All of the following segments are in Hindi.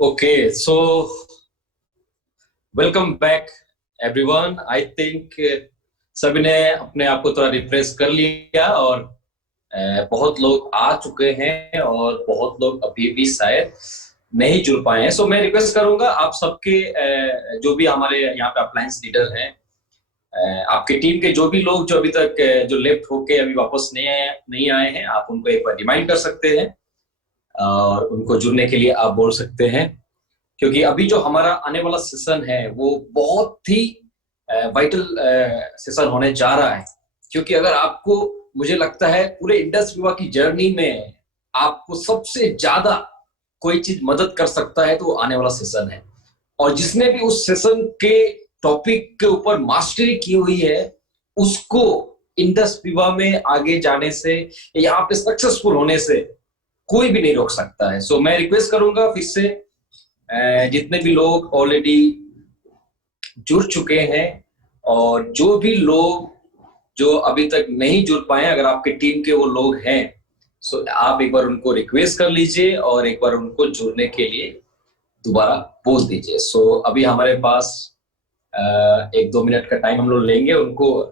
Okay, so welcome back everyone. I think सभी ने अपने आप को थोड़ा रिफ्रेश कर लिया और बहुत लोग आ चुके हैं और बहुत लोग अभी भी शायद नहीं जुड़ पाए हैं। सो मैं रिक्वेस्ट करूंगा आप सबके जो भी हमारे यहाँ पे अप्लायंस लीडर हैं, आपके टीम के जो भी लोग जो अभी तक जो लेफ्ट होके अभी वापस नहीं आए हैं, आप उनको एक बार रिमाइंड कर सकते हैं और उनको जुड़ने के लिए आप बोल सकते हैं। क्योंकि अभी जो हमारा आने वाला सेशन है वो बहुत ही वाइटल सेशन होने जा रहा है। क्योंकि अगर आपको, मुझे लगता है पूरे इंडस विवा की जर्नी में आपको सबसे ज्यादा कोई चीज मदद कर सकता है तो वो आने वाला सेशन है। और जिसने भी उस सेशन के टॉपिक के ऊपर मास्टरी की हुई है उसको इंडस विवा में आगे जाने से, यहाँ पे सक्सेसफुल होने से कोई भी नहीं रोक सकता है। सो मैं रिक्वेस्ट करूंगा फिर से जितने भी लोग ऑलरेडी जुड़ चुके हैं और जो भी लोग जो अभी तक नहीं जुड़ पाए, अगर आपके टीम के वो लोग हैं सो आप एक बार उनको रिक्वेस्ट कर लीजिए और एक बार उनको जुड़ने के लिए दोबारा बोल दीजिए। सो अभी हमारे पास 1-2 मिनट का टाइम हम लोग लेंगे उनको,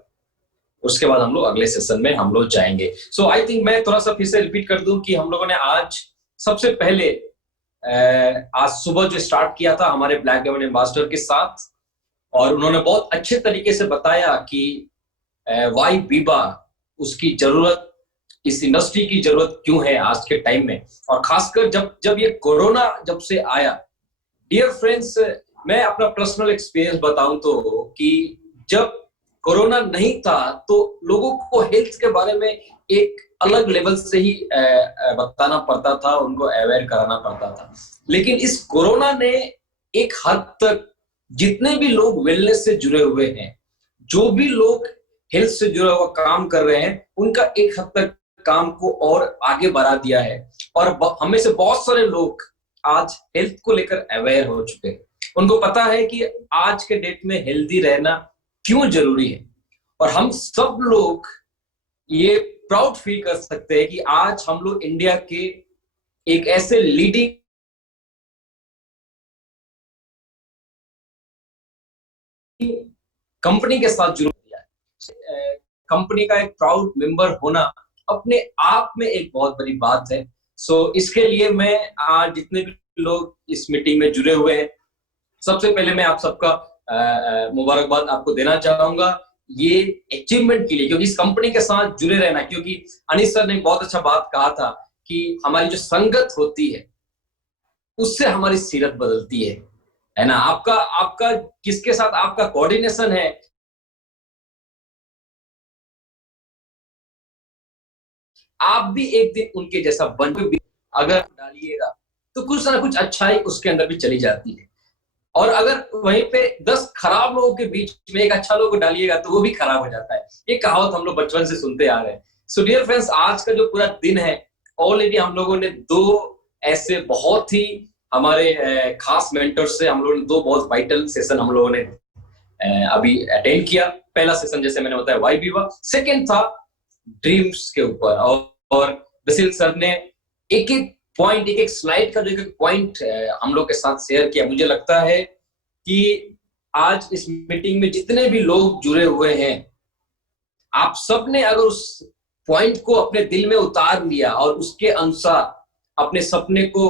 उसके बाद हम लोग अगले सेशन में हम लोग जाएंगे। सो आई थिंक मैं थोड़ा सा फिर से रिपीट कर दूं कि हम लोगों ने आज सबसे पहले आज सुबह जो स्टार्ट किया था हमारे ब्लैक डायमंड एम्बेसडर के साथ, और उन्होंने बहुत अच्छे तरीके से बताया कि वाई बीबा, उसकी जरूरत, इस इंडस्ट्री की जरूरत क्यों है आज के टाइम में। और खासकर जब जब ये कोरोना जब से आया, डियर फ्रेंड्स, मैं अपना पर्सनल एक्सपीरियंस बताऊं तो कि जब कोरोना नहीं था तो लोगों को हेल्थ के बारे में एक अलग लेवल से ही बताना पड़ता था, उनको अवेयर कराना पड़ता था। लेकिन इस कोरोना ने एक हद तक जितने भी लोग वेलनेस से जुड़े हुए हैं, जो भी लोग हेल्थ से जुड़ा हुआ काम कर रहे हैं, उनका एक हद तक काम को और आगे बढ़ा दिया है। और हमें से बहुत सारे लोग आज हेल्थ को लेकर अवेयर हो चुके हैं। उनको पता है कि आज के डेट में हेल्दी रहना क्यों जरूरी है। और हम सब लोग ये प्राउड फील कर सकते हैं कि आज हम लोग इंडिया के एक ऐसे लीडिंग कंपनी के साथ जुड़ गया है। कंपनी का एक प्राउड मेंबर होना अपने आप में एक बहुत बड़ी बात है। सो इसके लिए मैं आज जितने भी लोग इस मीटिंग में जुड़े हुए हैं, सबसे पहले मैं आप सबका मुबारकबाद आपको देना चाहूंगा ये अचीवमेंट के लिए, क्योंकि इस कंपनी के साथ जुड़े रहना। क्योंकि अनिश सर ने बहुत अच्छा बात कहा था कि हमारी जो संगत होती है उससे हमारी सीरत बदलती है ना। आपका आपका किसके साथ आपका कोऑर्डिनेशन है, आप भी एक दिन उनके जैसा बन भी अगर डालिएगा तो कुछ ना कुछ अच्छाई उसके अंदर भी चली जाती है। और अगर वहीं पे 10 खराब लोगों के बीच में एक अच्छा लोग डालिएगा तो वो भी खराब हो जाता है। ये कहावत हम लोग बचपन से सुनते आ रहे हैं। सो डियर फ्रेंड्स, आज का जो पूरा दिन है, ऑलरेडी हम लोगों ने दो ऐसे बहुत ही हमारे खास मेंटर से हम लोगों ने दो बहुत वाइटल सेशन हम लोगों ने अभी अटेंड किया। पहला सेशन जैसे मैंने बताया वाई विवा, सेकेंड था ड्रीम्स के ऊपर। और बसिल सर ने एक एक पॉइंट, एक एक स्लाइड का जो एक पॉइंट हम लोग के साथ शेयर किया। मुझे लगता है कि आज इस मीटिंग में जितने भी लोग जुड़े हुए हैं, आप सब ने अगर उस पॉइंट को अपने दिल में उतार लिया और उसके अनुसार अपने सपने को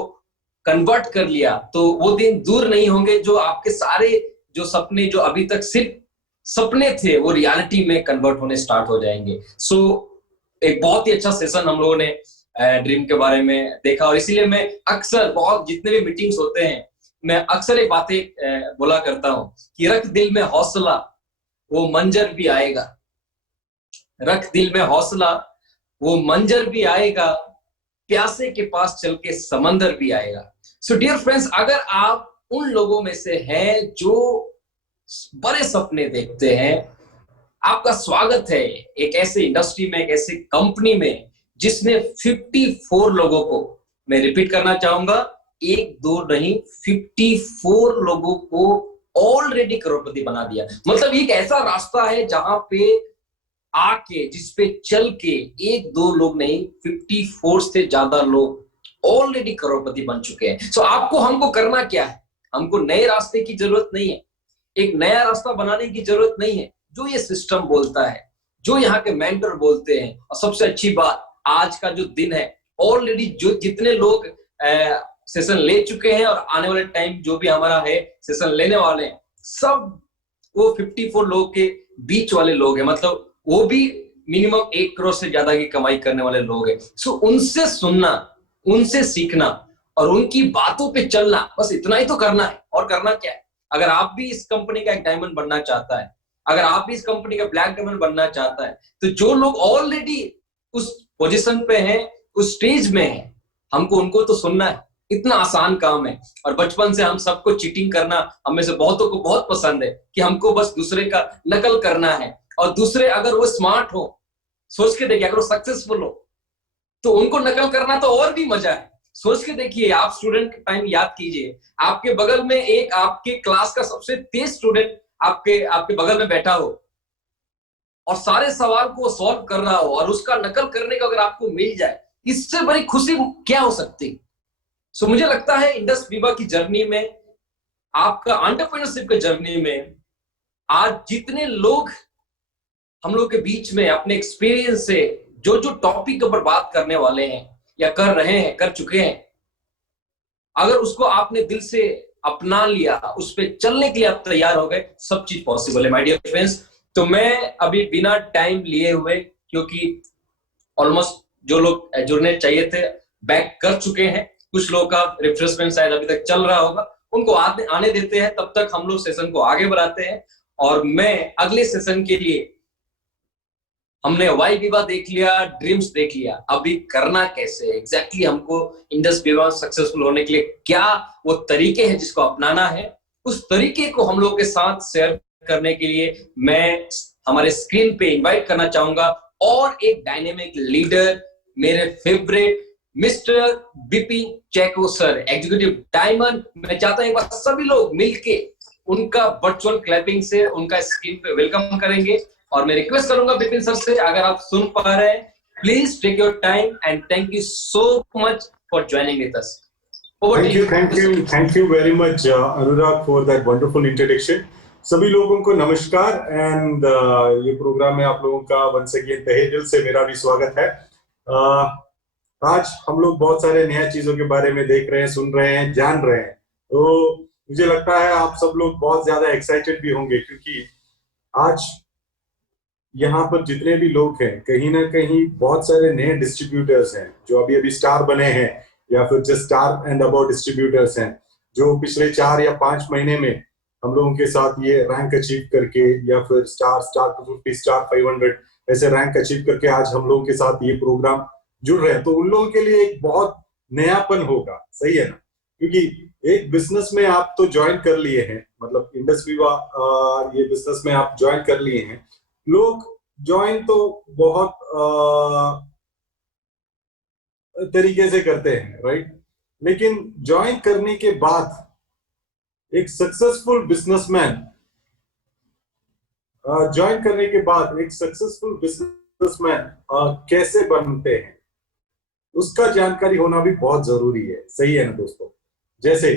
कन्वर्ट कर लिया तो वो दिन दूर नहीं होंगे जो आपके सारे जो सपने जो अभी तक सिर्फ सपने थे वो रियलिटी में कन्वर्ट होने स्टार्ट हो जाएंगे। सो एक बहुत ही अच्छा सेशन हम लोगों ने ड्रीम के बारे में देखा। और इसीलिए मैं अक्सर बहुत जितने भी मीटिंग्स होते हैं मैं अक्सर एक बातें बोला करता हूं कि रख दिल में हौसला वो मंजर भी आएगा, रख दिल में हौसला वो मंजर भी आएगा, प्यासे के पास चल के समंदर भी आएगा। सो डियर फ्रेंड्स, अगर आप उन लोगों में से हैं जो बड़े सपने देखते हैं, आपका स्वागत है एक ऐसे इंडस्ट्री में, एक ऐसे कंपनी में जिसने 54 लोगों को, मैं रिपीट करना चाहूंगा, एक दो नहीं 54 लोगों को ऑलरेडी करोड़पति बना दिया। मतलब एक ऐसा रास्ता है जहां पे आके, जिस पे चल के एक दो लोग नहीं 54 से ज्यादा लोग ऑलरेडी करोड़पति बन चुके हैं। सो आपको हमको करना क्या है? हमको नए रास्ते की जरूरत नहीं है, एक नया रास्ता बनाने की जरूरत नहीं है। जो ये सिस्टम बोलता है, जो यहाँ के मेंटर बोलते हैं, और सबसे अच्छी बात, आज का जो दिन है, ऑलरेडी जो जितने लोग सेशन ले चुके हैं और आने वाले टाइम जो भी हमारा है सेशन लेने वाले हैं, सब वो 54 लोग के बीच वाले लोग हैं। मतलब वो भी मिनिमम 1 करोड़ से ज्यादा की कमाई करने वाले लोग हैं। सो उनसे सुनना, उनसे सीखना और उनकी बातों पे चलना, बस इतना ही तो करना है। और करना क्या है? अगर आप भी इस कंपनी का एक डायमंड बनना चाहता है, अगर आप भी इस कंपनी का ब्लैक डायमंड बनना चाहता है, तो जो लोग ऑलरेडी उस पोजीशन पे हैं, उस स्टेज में हैं, हमको उनको तो सुनना है। इतना आसान काम है। और बचपन से हम सबको चीटिंग करना, हम में से बहुतों को बहुत पसंद है कि हमको बस दूसरे का नकल करना है। और दूसरे अगर वो स्मार्ट हो, सोच के देखिए, अगर वो सक्सेसफुल हो तो उनको नकल करना तो और भी मजा है। सोच के देखिए, आप स्टूडेंट टाइम याद कीजिए, आपके बगल में एक आपके क्लास का सबसे तेज स्टूडेंट आपके बगल में बैठा हो और सारे सवाल को सॉल्व कर रहा हो और उसका नकल करने का अगर आपको मिल जाए, इससे बड़ी खुशी क्या हो सकती। सो मुझे लगता है इंडस विवा की जर्नी में, आपका एंटरप्रेन्योरशिप की जर्नी में, आज जितने लोग हम लोग के बीच में अपने एक्सपीरियंस से जो जो टॉपिक के ऊपर बात करने वाले हैं या कर रहे हैं, कर चुके हैं, अगर उसको आपने दिल से अपना लिया, उस पर चलने के लिए आप तैयार हो गए, सब चीज पॉसिबल है माय डियर फ्रेंड्स। तो मैं अभी बिना टाइम लिए हुए, क्योंकि ऑलमोस्ट जो लोग जुड़ने चाहिए थे बैक कर चुके हैं, कुछ लोगों का रिफ्रेशमेंट शायद अभी तक चल रहा होगा, उनको आने देते हैं, तब तक हम लोग सेशन को आगे बढ़ाते हैं। और मैं अगले सेशन के लिए, हमने वाई विवा देख लिया, ड्रीम्स देख लिया, अभी करना कैसे एग्जैक्टली हमको इंडस विवा सक्सेसफुल होने के लिए क्या वो तरीके हैं जिसको अपनाना है, उस तरीके को हम लोग के साथ शेयर करने के लिए मैं हमारे स्क्रीन पे इनवाइट करना चाहूंगा और एक डायनेमिक लीडर, मेरे favourite mister Bipin Chaco sir, executive diamond. मैं चाहता हूं एक बार सभी लोग मिलके उनका वर्चुअल क्लैपिंग से उनका स्क्रीन पे वेलकम करेंगे। और मैं रिक्वेस्ट करूंगा बिपिन सर से, अगर आप सुन पा रहे हैं, please take your time and thank you so much for joining with us. Thank you very much, Anurag, for that wonderful introduction. सभी लोगों को नमस्कार एंड ये प्रोग्राम में आप लोगों का वंस अगेन तहे दिल से मेरा भी स्वागत है। आज हम लोग बहुत सारे नया चीजों के बारे में देख रहे हैं, सुन रहे हैं, जान रहे हैं। तो मुझे लगता है आप सब लोग बहुत ज्यादा एक्साइटेड भी होंगे, क्योंकि आज यहाँ पर जितने भी लोग हैं, कहीं ना कहीं बहुत सारे नए डिस्ट्रीब्यूटर्स हैं जो अभी अभी स्टार बने हैं, या फिर just star and about distributors हैं, जो पिछले 4 या 5 महीने में हम लोगों के साथ ये रैंक अचीव करके, या फिर स्टार 250, स्टार 500 ऐसे रैंक अचीव करके आज हम लोगों के साथ ये प्रोग्राम जुड़ रहे हैं। तो उन लोगों के लिए एक बहुत नयापन होगा, सही है ना? क्योंकि एक बिजनेस में आप तो ज्वाइन कर लिए हैं, मतलब इंडस विवा ये बिजनेस में आप ज्वाइन कर लिए हैं। लोग ज्वाइन तो बहुत तरीके से करते हैं, राइट? लेकिन ज्वाइन करने के बाद एक सक्सेसफुल बिजनेसमैन, ज्वाइन करने के बाद एक सक्सेसफुल बिजनेसमैन कैसे बनते हैं, उसका जानकारी होना भी बहुत जरूरी है, सही है ना दोस्तों? जैसे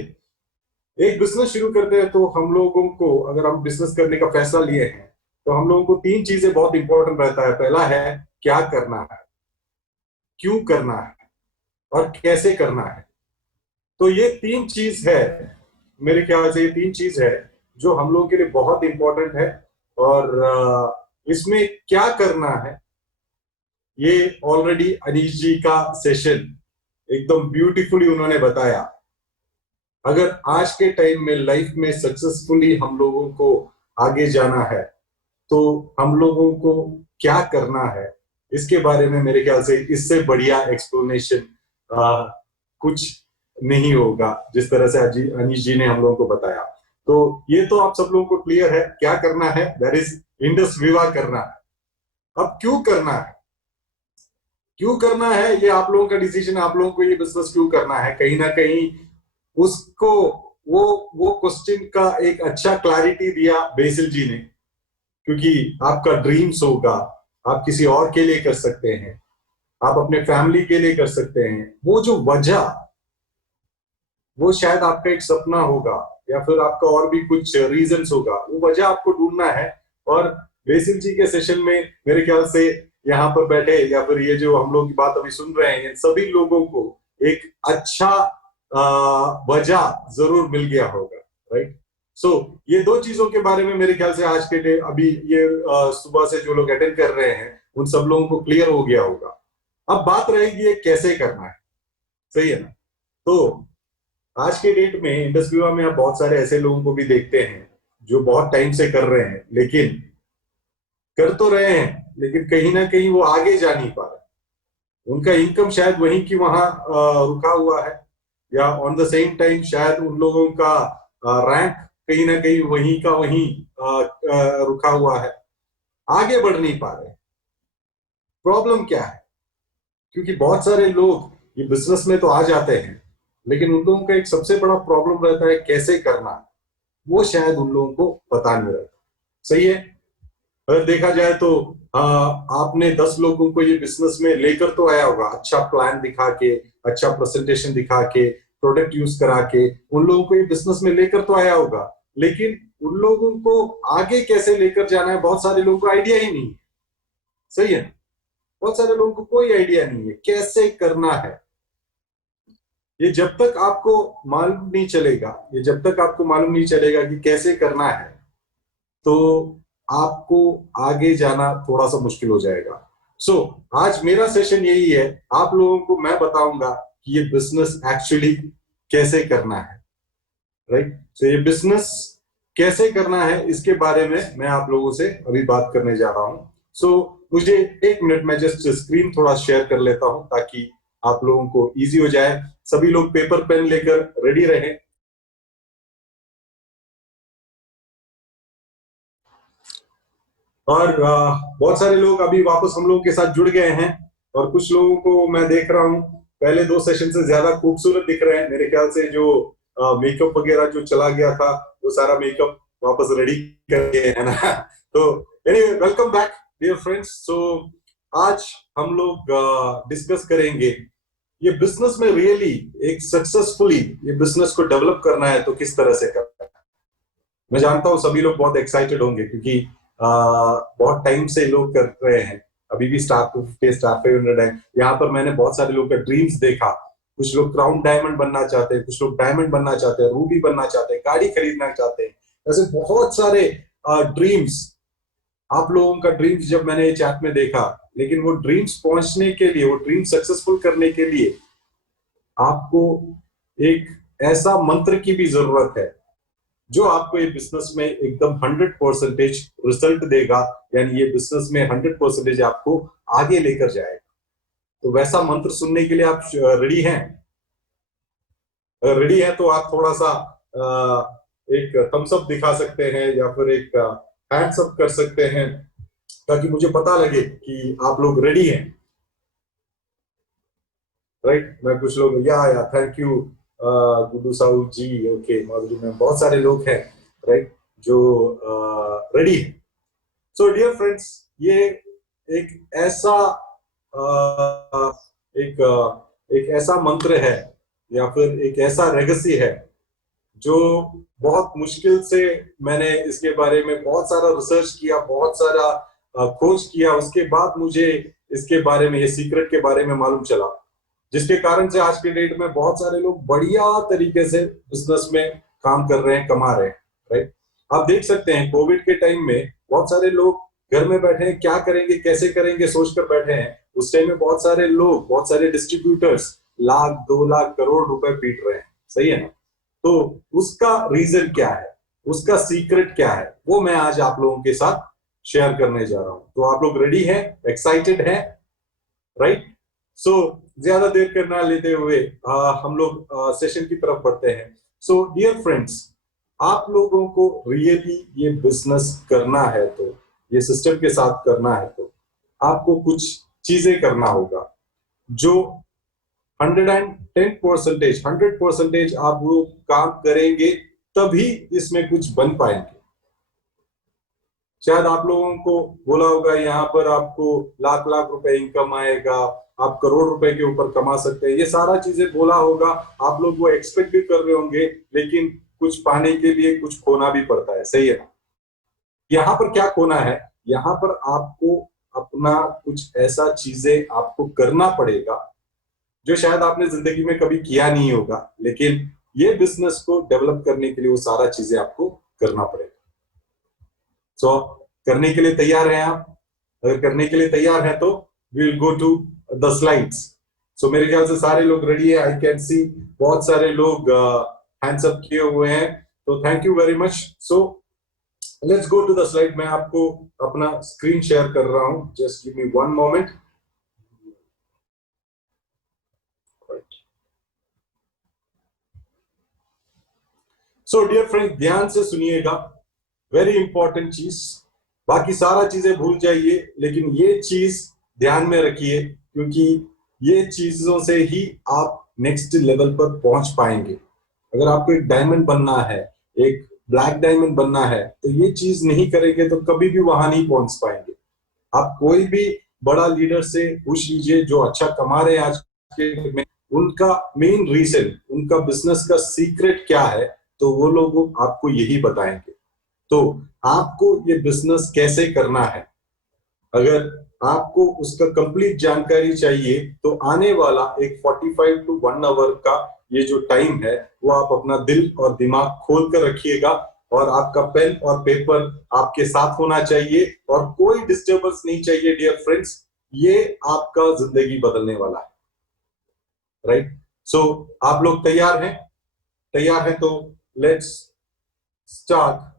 एक बिजनेस शुरू करते हैं तो हम लोगों को, अगर हम बिजनेस करने का फैसला लिए हैं, तो हम लोगों को 3 चीजें बहुत इंपॉर्टेंट रहता है। पहला है क्या करना है, क्यों करना है और कैसे करना है। तो ये 3 चीज है, मेरे ख्याल से ये 3 चीज है जो हम लोगों के लिए बहुत इंपॉर्टेंट है। और इसमें क्या करना है, ये ऑलरेडी अनीश जी का सेशन एकदम ब्यूटीफुली उन्होंने बताया। अगर आज के टाइम में लाइफ में सक्सेसफुली हम लोगों को आगे जाना है, तो हम लोगों को क्या करना है, इसके बारे में मेरे ख्याल से इससे बढ़िया एक्सप्लेनेशन कुछ नहीं होगा, जिस तरह से अनीश जी ने हम लोगों को बताया। तो ये तो आप सब लोगों को क्लियर है क्या करना है, दैट इज इंडस विवा करना है। अब क्यों करना है, क्यों करना है, ये आप लोगों का डिसीजन। आप लोगों को ये बिजनेस क्यों करना है, कहीं ना कहीं उसको वो क्वेश्चन का एक अच्छा क्लैरिटी दिया बेसिल जी ने। क्योंकि आपका ड्रीम्स होगा, आप किसी और के लिए कर सकते हैं, आप अपने फैमिली के लिए कर सकते हैं, वो जो वजह वो शायद आपका एक सपना होगा या फिर आपका और भी कुछ रीजंस होगा, वो वजह आपको ढूंढना है। और बेसिल जी के सेशन में मेरे ख्याल से यहाँ पर बैठे या फिर ये जो हम लोग की बात अभी सुन रहे हैं, सभी लोगों को एक अच्छा वजह जरूर मिल गया होगा, राइट। सो ये दो चीजों के बारे में मेरे ख्याल से आज के डे अभी ये सुबह से जो लोग अटेंड कर रहे हैं उन सब लोगों को क्लियर हो गया होगा। अब बात रहेगी ये कैसे करना है, सही है ना। तो आज के डेट में इंडस्ट्री में आप बहुत सारे ऐसे लोगों को भी देखते हैं जो बहुत टाइम से कर रहे हैं, लेकिन कर तो रहे हैं लेकिन कहीं ना कहीं वो आगे जा नहीं पा रहे। उनका इनकम शायद वहीं की वहां रुका हुआ है, या ऑन द सेम टाइम शायद उन लोगों का रैंक कहीं ना कहीं वहीं का वहीं रुका हुआ है, आगे बढ़ नहीं पा रहे। प्रॉब्लम क्या है? क्योंकि बहुत सारे लोग ये बिजनेस में तो आ जाते हैं, लेकिन उन लोगों का एक सबसे बड़ा प्रॉब्लम रहता है कैसे करना, वो शायद उन लोगों को पता नहीं रहता। सही है। अगर देखा जाए तो आपने 10 लोगों को ये बिजनेस में लेकर तो आया होगा, अच्छा प्लान दिखा के, अच्छा प्रेजेंटेशन दिखा के, प्रोडक्ट यूज करा के उन लोगों को ये बिजनेस में लेकर तो आया होगा, लेकिन उन लोगों को आगे कैसे लेकर जाना है बहुत सारे लोगों को आइडिया ही नहीं है। सही है। बहुत सारे लोगों को कोई आइडिया नहीं है कैसे करना है। ये जब तक आपको मालूम नहीं चलेगा, ये जब तक आपको मालूम नहीं चलेगा कि कैसे करना है, तो आपको आगे जाना थोड़ा सा मुश्किल हो जाएगा। सो आज मेरा सेशन यही है, आप लोगों को मैं बताऊंगा कि ये बिजनेस एक्चुअली कैसे करना है, राइट। तो ये बिजनेस कैसे करना है इसके बारे में मैं आप लोगों से अभी बात करने जा रहा हूं। सो मुझे 1 मिनट में जस्ट स्क्रीन थोड़ा शेयर कर लेता हूं ताकि आप लोगों को इजी हो जाए। सभी लोग पेपर पेन लेकर रेडी रहे। और बहुत सारे लोग अभी वापस हम लोगों के साथ जुड़ गए हैं, और कुछ लोगों को मैं देख रहा हूं पहले 2 सेशन से ज्यादा खूबसूरत दिख रहे हैं। मेरे ख्याल से जो मेकअप वगैरह जो चला गया था वो सारा मेकअप वापस रेडी करके, है ना। तो anyway, welcome back dear friends. So आज हम लोग डिस्कस करेंगे ये बिजनेस में रियली एक सक्सेसफुली ये बिजनेस को डेवलप करना है तो किस तरह से करना है। मैं जानता हूं सभी लोग बहुत एक्साइटेड होंगे क्योंकि बहुत टाइम से लोग कर रहे हैं, अभी भी स्टार 500 है। यहाँ पर मैंने बहुत सारे लोग का ड्रीम्स देखा। कुछ लोग क्राउन डायमंड बनना चाहते हैं, कुछ लोग डायमंड बनना चाहते हैं, रूबी बनना चाहते हैं, गाड़ी खरीदना चाहते हैं। ऐसे बहुत सारे ड्रीम्स, आप लोगों का ड्रीम्स जब मैंने चैट में देखा, लेकिन वो ड्रीम्स पहुंचने के लिए, वो ड्रीम सक्सेसफुल करने के लिए आपको एक ऐसा मंत्र की भी जरूरत है जो आपको ये बिजनेस में एकदम 100% रिजल्ट देगा, यानी ये बिजनेस में 100% आपको आगे लेकर जाएगा। तो वैसा मंत्र सुनने के लिए आप रेडी हैं? अगर रेडी हैं तो आप थोड़ा सा एक थम्स अप दिखा सकते हैं या फिर एक हैंड्स अप कर सकते हैं ताकि मुझे पता लगे कि आप लोग रेडी हैं, राइट। मैं कुछ लोग या thank you Guddu Sahu ji, okay, Madhuri ma'am, बहुत सारे लोग हैं, राइट, जो रेडी है। सो डियर फ्रेंड्स, ये एक ऐसा एक ऐसा मंत्र है या फिर एक ऐसा रेगसी है जो बहुत मुश्किल से मैंने इसके बारे में बहुत सारा रिसर्च किया, बहुत सारा खोज किया, उसके बाद मुझे इसके बारे में, ये सीक्रेट के बारे में मालूम चला, जिसके कारण से आज के डेट में बहुत सारे लोग बढ़िया तरीके से बिजनेस में काम कर रहे हैं, कमा रहे हैं, राइट। आप देख सकते हैं कोविड के टाइम में बहुत सारे लोग घर में बैठे हैं, क्या करेंगे कैसे करेंगे सोचकर बैठे हैं। उस टाइम में बहुत सारे लोग, बहुत सारे डिस्ट्रीब्यूटर्स लाख 2 लाख करोड़ रुपए पीट रहे हैं, सही है ना। तो उसका रीजन क्या है, उसका सीक्रेट क्या है, वो मैं आज आप लोगों के साथ शेयर करने जा रहा हूं। तो आप लोग रेडी हैं, एक्साइटेड हैं, राइट। सो ज्यादा देर करना लेते हुए हम लोग सेशन की तरफ बढ़ते हैं। सो डियर फ्रेंड्स, आप लोगों को रियली ये बिजनेस करना है, तो ये सिस्टम के साथ करना है, तो आपको कुछ चीजें करना होगा जो 110% आप वो काम करेंगे तभी इसमें कुछ बन पाएंगे। शायद आप लोगों को बोला होगा यहाँ पर आपको लाख लाख रुपए इनकम आएगा, आप करोड़ रुपए के ऊपर कमा सकते हैं, ये सारा चीजें बोला होगा, आप लोग वो एक्सपेक्ट भी कर रहे होंगे, लेकिन कुछ पाने के लिए कुछ खोना भी पड़ता है, सही है। यहाँ पर क्या खोना है, यहाँ पर आपको अपना कुछ ऐसा चीजें आपको करना पड़ेगा जो शायद आपने जिंदगी में कभी किया नहीं होगा, लेकिन ये बिजनेस को डेवलप करने के लिए वो सारा चीजें आपको करना पड़ेगा। सो करने के लिए तैयार हैं आप? अगर करने के लिए तैयार हैं तो we will go to the slides. So मेरे ख्याल से सारे लोग रेडी है, आई कैन सी बहुत सारे लोग हैंड्स अप किए हुए हैं, तो thank you very much. So let's go to the slide. मैं आपको अपना स्क्रीन शेयर कर रहा हूं, just give me one moment. So dear friend, ध्यान से सुनिएगा, वेरी इंपॉर्टेंट चीज। बाकी सारा चीजें भूल जाइए, लेकिन ये चीज ध्यान में रखिए, क्योंकि ये चीजों से ही आप नेक्स्ट लेवल पर पहुंच पाएंगे। अगर आपको एक डायमंड बनना है, एक ब्लैक डायमंड बनना है, तो ये चीज नहीं करेंगे तो कभी भी वहां नहीं पहुंच पाएंगे। आप कोई भी बड़ा लीडर से पूछ लीजिए जो अच्छा कमा रहे हैं आज के डेट में, उनका मेन रीजन, उनका बिजनेस का सीक्रेट क्या है, तो वो लोग आपको यही बताएंगे। तो आपको ये बिजनेस कैसे करना है, अगर आपको उसका कंप्लीट जानकारी चाहिए, तो आने वाला एक 45 to 1 आवर का ये जो टाइम है, वो आप अपना दिल और दिमाग खोल कर रखिएगा, और आपका पेन और पेपर आपके साथ होना चाहिए, और कोई डिस्टर्बेंस नहीं चाहिए डियर फ्रेंड्स। ये आपका जिंदगी बदलने वाला है, राइट। सो आप लोग तैयार हैं? तैयार हैं तो let's start.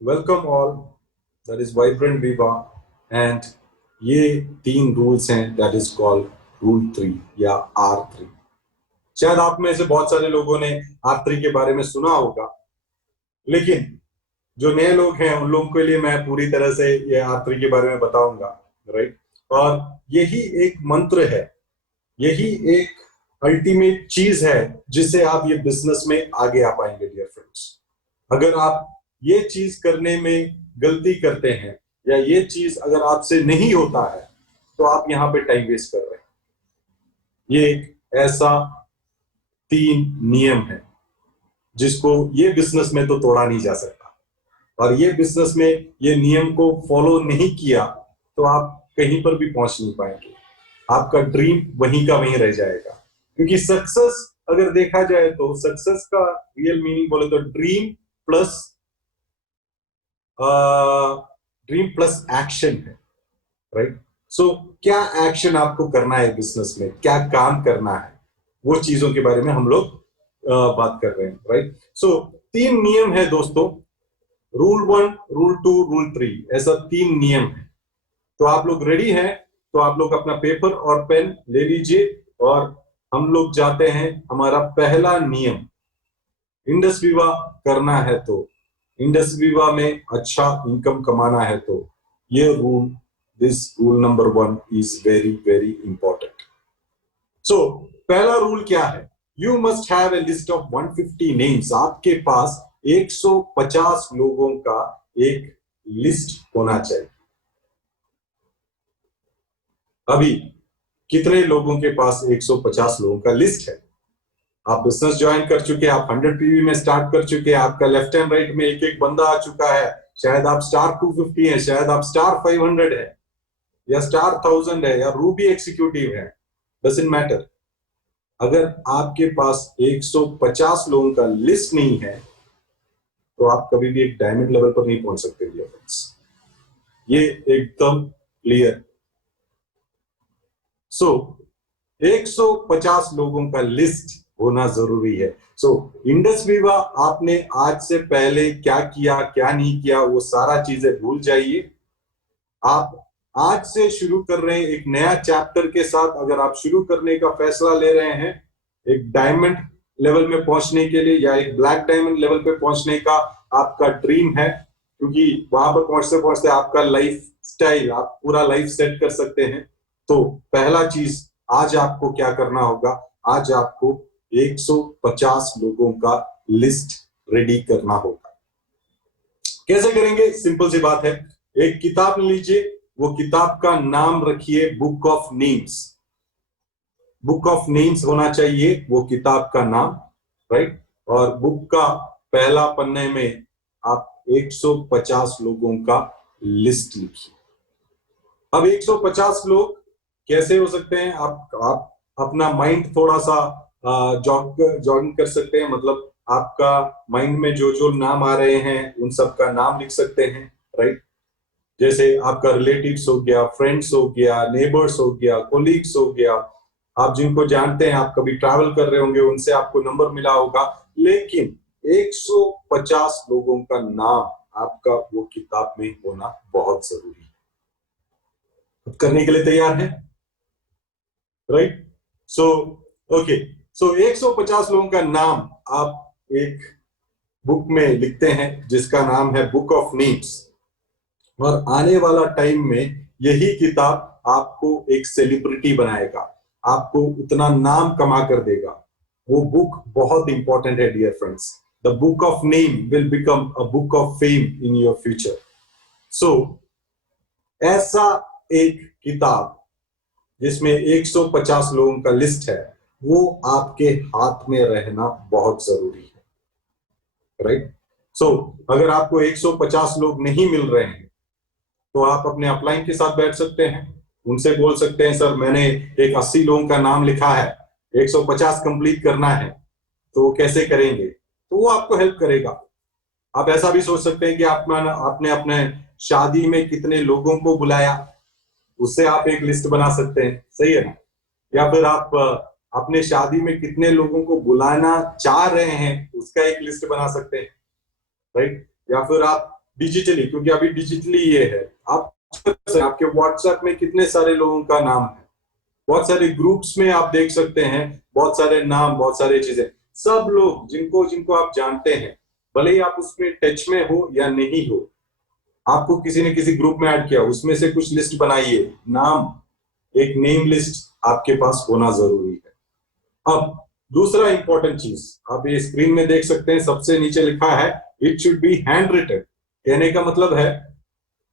Welcome all, that is vibrant विवा, एंड ये 3 रूल्स हैं, दैट इज कॉल्ड रूल 3 या R3। शायद आप में से बहुत सारे लोगों ने R3 के बारे में सुना होगा, लेकिन जो नए लोग हैं उन लोगों के लिए मैं पूरी तरह से ये R3 के बारे में बताऊंगा, राइट। और यही एक मंत्र है, यही एक अल्टीमेट चीज है जिससे आप ये बिजनेस में आगे आ पाएंगे डियर फ्रेंड्स। अगर आप ये चीज करने में गलती करते हैं, या ये चीज अगर आपसे नहीं होता है, तो आप यहाँ पे टाइम वेस्ट कर रहे हैं। ये एक ऐसा 3 नियम है जिसको ये बिजनेस में तो तोड़ा नहीं जा सकता, और ये बिजनेस में ये नियम को फॉलो नहीं किया तो आप कहीं पर भी पहुंच नहीं पाएंगे, आपका ड्रीम वहीं का वहीं रह जाएगा। क्योंकि सक्सेस अगर देखा जाए तो सक्सेस का रियल मीनिंग बोले तो ड्रीम प्लस एक्शन है, राइट। सो क्या एक्शन आपको करना है बिजनेस में, क्या काम करना है, वो चीजों के बारे में हम लोग बात कर रहे हैं, राइट। सो 3 नियम है दोस्तों, रूल 1, रूल 2, रूल 3, ऐसा 3 नियम है। तो आप लोग रेडी हैं? तो आप लोग अपना पेपर और पेन ले लीजिए, और हम लोग जाते हैं हमारा पहला नियम। इंडस विवा करना है तो, इंडस विवा में अच्छा इनकम कमाना है तो ये rule, this rule number 1 is very very important. So पहला रूल क्या है? You must have a list of 150 names. आपके पास 150 लोगों का एक लिस्ट होना चाहिए। अभी कितने लोगों के पास 150 लोगों का लिस्ट है? आप बिजनेस ज्वाइन कर चुके हैं, आप 100 पीवी में स्टार्ट कर चुके हैं, आपका लेफ्ट एंड राइट में एक एक बंदा आ चुका है, शायद आप स्टार 250 है, शायद आप स्टार 500 है, या स्टार 1000 है, या रूबी एग्जीक्यूटिव है, डजंट मैटर। अगर आपके पास 150 लोगों का लिस्ट नहीं है, तो आप कभी भी एक डायमंड लेवल पर नहीं पहुंच सकते डियर फ्रेंड्स, ये एकदम क्लियर। सो 150 लोगों का लिस्ट होना जरूरी है। सो इंडस विवा आपने आज से पहले क्या किया क्या नहीं किया वो सारा चीजें भूल जाइए। आप आज से शुरू कर रहे हैं एक नया चैप्टर के साथ। अगर आप शुरू करने का फैसला ले रहे हैं एक डायमंड लेवल में पहुंचने के लिए, या एक ब्लैक डायमंड लेवल पे पहुंचने का आपका ड्रीम है, क्योंकि वहां पर पहुंचते पहुंचते आपका लाइफ स्टाइल, आप पूरा लाइफ सेट कर सकते हैं, तो पहला चीज आज आपको क्या करना होगा? आज आपको 150 लोगों का लिस्ट रेडी करना होगा। कैसे करेंगे? सिंपल सी बात है, एक किताब लीजिए, वो किताब का नाम रखिए book of names. Book of names होना चाहिए वो किताब का नाम, राइट। और बुक का पहला पन्ने में आप 150 लोगों का लिस्ट लिखिए। अब 150 लोग कैसे हो सकते हैं? आप अपना माइंड थोड़ा सा जॉगिंग कर सकते हैं, मतलब आपका माइंड में जो जो नाम आ रहे हैं उन सब का नाम लिख सकते हैं, राइट। जैसे आपका रिलेटिव्स हो गया, फ्रेंड्स हो गया, नेबर्स हो गया, कोलीग्स हो गया, आप जिनको जानते हैं, आप कभी ट्रैवल कर रहे होंगे, उनसे आपको नंबर मिला होगा, लेकिन 150 लोगों का नाम आपका वो किताब में होना बहुत जरूरी है। करने के लिए तैयार है, राइट। सो ओके, सो 150 लोगों का नाम आप एक बुक में लिखते हैं जिसका नाम है बुक ऑफ नेम्स। और आने वाला टाइम में यही किताब आपको एक सेलिब्रिटी बनाएगा, आपको उतना नाम कमा कर देगा। वो बुक बहुत इंपॉर्टेंट है dear friends. The book of name will become a book of fame in your future. So ऐसा एक किताब जिसमें 150 लोगों का लिस्ट है, वो आपके हाथ में रहना बहुत जरूरी है, राइट। सो अगर आपको 150 लोग नहीं मिल रहे हैं तो आप अपने अपलाइन के साथ बैठ सकते हैं, उनसे बोल सकते हैं सर मैंने एक 80 लोगों का नाम लिखा है, 150 कंप्लीट करना है, तो वो कैसे करेंगे? तो वो आपको हेल्प करेगा। आप ऐसा भी सोच सकते हैं कि आपने अपने शादी में कितने लोगों को बुलाया, उससे आप एक लिस्ट बना सकते हैं, सही है ना। या फिर आप अपने शादी में कितने लोगों को बुलाना चाह रहे हैं उसका एक लिस्ट बना सकते हैं, राइट। या फिर आप डिजिटली, क्योंकि अभी डिजिटली ये है, आप आपके व्हाट्सएप में कितने सारे लोगों का नाम है, बहुत सारे ग्रुप्स में आप देख सकते हैं, बहुत सारे नाम, बहुत सारे चीजें, सब लोग जिनको जिनको आप जानते हैं, भले ही आप उसमें टच में हो या नहीं हो, आपको किसी ने किसी ग्रुप में ऐड किया, उसमें से कुछ लिस्ट बनाइए, नाम, एक नेम लिस्ट आपके पास होना जरूरी है। अब दूसरा इंपॉर्टेंट चीज आप ये स्क्रीन में देख सकते हैं, सबसे नीचे लिखा है it should be handwritten. कहने का मतलब है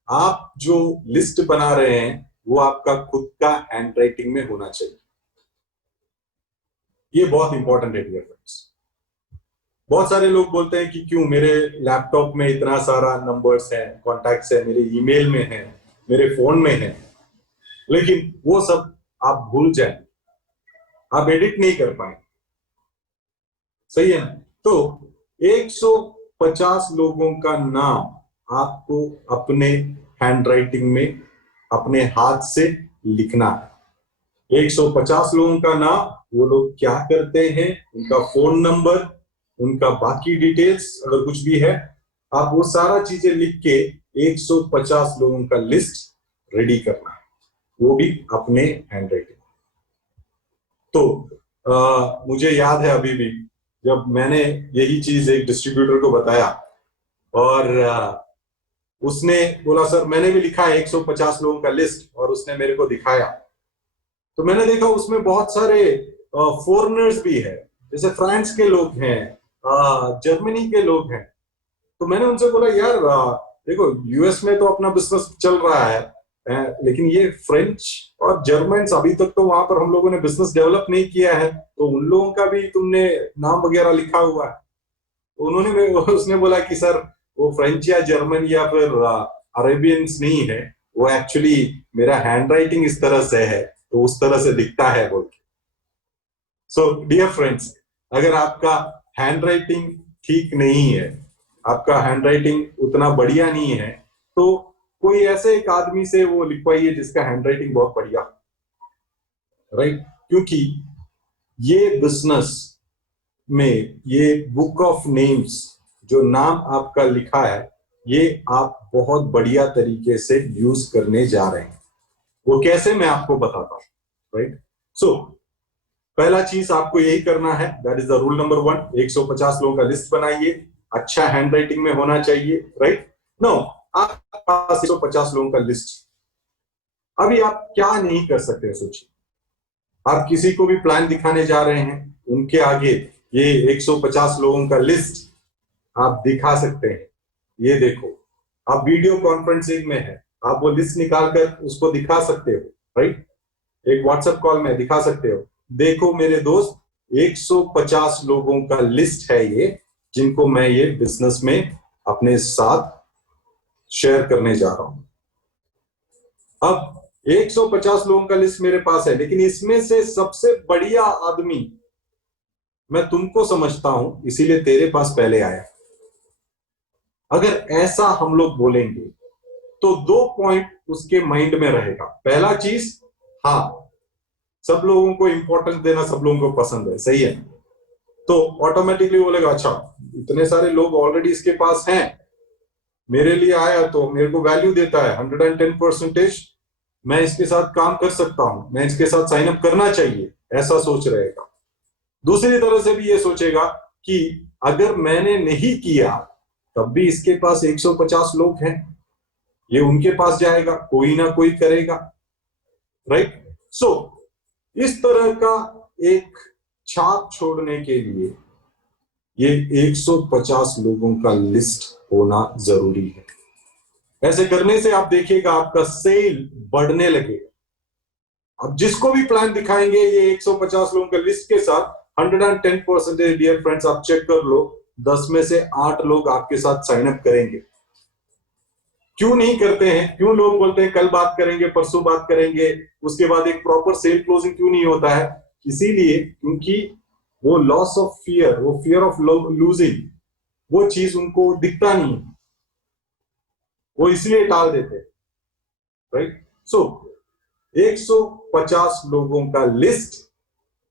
आप जो लिस्ट बना रहे हैं वो आपका खुद का हैंड राइटिंग में होना चाहिए। ये बहुत इंपॉर्टेंट है डियर फ्रेंड्स। बहुत सारे लोग बोलते हैं कि क्यों मेरे लैपटॉप में इतना सारा नंबर्स है, कॉन्टैक्ट्स है, मेरे ईमेल में है, मेरे फोन में है, लेकिन वो सब आप भूल जाए, आप एडिट नहीं कर पाए, सही है ना। तो 150 लोगों का नाम आपको अपने हैंडराइटिंग में अपने हाथ से लिखना है। 150 लोगों का नाम, वो लोग क्या करते हैं, उनका फोन नंबर, उनका बाकी डिटेल्स अगर कुछ भी है, आप वो सारा चीजें लिख के 150 लोगों का लिस्ट रेडी करना है, वो भी अपने हैंडराइटिंग। तो मुझे याद है अभी भी जब मैंने यही चीज एक डिस्ट्रीब्यूटर को बताया और उसने बोला सर मैंने भी लिखा है 150 लोगों का लिस्ट, और उसने मेरे को दिखाया तो मैंने देखा उसमें बहुत सारे फॉरेनर्स भी है, जैसे फ्रांस के लोग हैं, जर्मनी के लोग हैं। तो मैंने उनसे बोला यार देखो यूएस में तो अपना बिजनेस चल रहा है, लेकिन ये फ्रेंच और जर्मन अभी तक तो वहां पर हम लोगों ने बिजनेस डेवलप नहीं किया है, तो उन लोगों का भी तुमने नाम वगैरह लिखा हुआ है। तो उसने बोला कि सर वो फ्रेंच या जर्मन या फिर अरेबियंस नहीं है, वो एक्चुअली मेरा हैंडराइटिंग इस तरह से है तो उस तरह से दिखता है बोल के। सो डियर फ्रेंड्स, अगर आपका हैंडराइटिंग ठीक नहीं है, आपका हैंडराइटिंग उतना बढ़िया नहीं है, तो कोई ऐसे एक आदमी से वो लिखवाइए जिसका हैंडराइटिंग बहुत बढ़िया, राइट। क्योंकि ये बिजनेस में ये बुक ऑफ नेम्स जो नाम आपका लिखा है, ये आप बहुत बढ़िया तरीके से यूज करने जा रहे हैं। वो कैसे, मैं आपको बताता हूं, राइट। सो पहला चीज आपको यही करना है, that is the rule number 1। 150 लोगों का लिस्ट बनाइए, अच्छा हैंडराइटिंग में होना चाहिए, राइट। नो, आपके पास 150 लोगों का लिस्ट, अभी आप क्या नहीं कर सकते सोचिए। आप किसी को भी प्लान दिखाने जा रहे हैं, उनके आगे ये 150 लोगों का लिस्ट आप दिखा सकते हैं, ये देखो आप वीडियो कॉन्फ्रेंसिंग में है, आप वो लिस्ट निकाल कर उसको दिखा सकते हो, राइट? एक व्हाट्सएप कॉल में दिखा सकते हो, देखो मेरे दोस्त 150 लोगों का लिस्ट है ये, जिनको मैं ये बिजनेस में अपने साथ शेयर करने जा रहा हूं। अब 150 लोगों का लिस्ट मेरे पास है, लेकिन इसमें से सबसे बढ़िया आदमी मैं तुमको समझता हूं, इसीलिए तेरे पास पहले आया। अगर ऐसा हम लोग बोलेंगे तो 2 पॉइंट उसके माइंड में रहेगा। पहला चीज, हाँ, सब लोगों को इंपॉर्टेंस देना सब लोगों को पसंद है, सही है, तो ऑटोमेटिकली बोलेगा अच्छा इतने सारे लोग ऑलरेडी इसके पास हैं, मेरे लिए आया तो मेरे को वैल्यू देता है 110%, मैं इसके साथ काम कर सकता हूं, मैं इसके साथ साइन अप करना चाहिए, ऐसा सोच रहेगा। दूसरी तरह से भी ये सोचेगा कि अगर मैंने नहीं किया तब भी इसके पास 150 लोग हैं, ये उनके पास जाएगा, कोई ना कोई करेगा, राइट? सो इस तरह का एक छाप छोड़ने के लिए ये 150 लोगों का लिस्ट होना जरूरी है। ऐसे करने से आप देखिएगा आपका सेल बढ़ने लगेगा। अब जिसको भी प्लान दिखाएंगे ये 150 लोगों के लिस्ट के साथ 110%, डियर फ्रेंड्स, आप चेक कर लो, 10 में से 8 लोग आपके साथ साइन अप करेंगे। क्यों नहीं करते हैं? क्यों लोग बोलते हैं कल बात करेंगे, परसों बात करेंगे, उसके बाद एक प्रॉपर सेल क्लोजिंग क्यों नहीं होता है? इसीलिए क्योंकि वो लॉस ऑफ फियर, वो फियर ऑफ लूजिंग, वो चीज उनको दिखता नहीं, वो इसलिए टाल देते, राइट? सो 150 लोगों का लिस्ट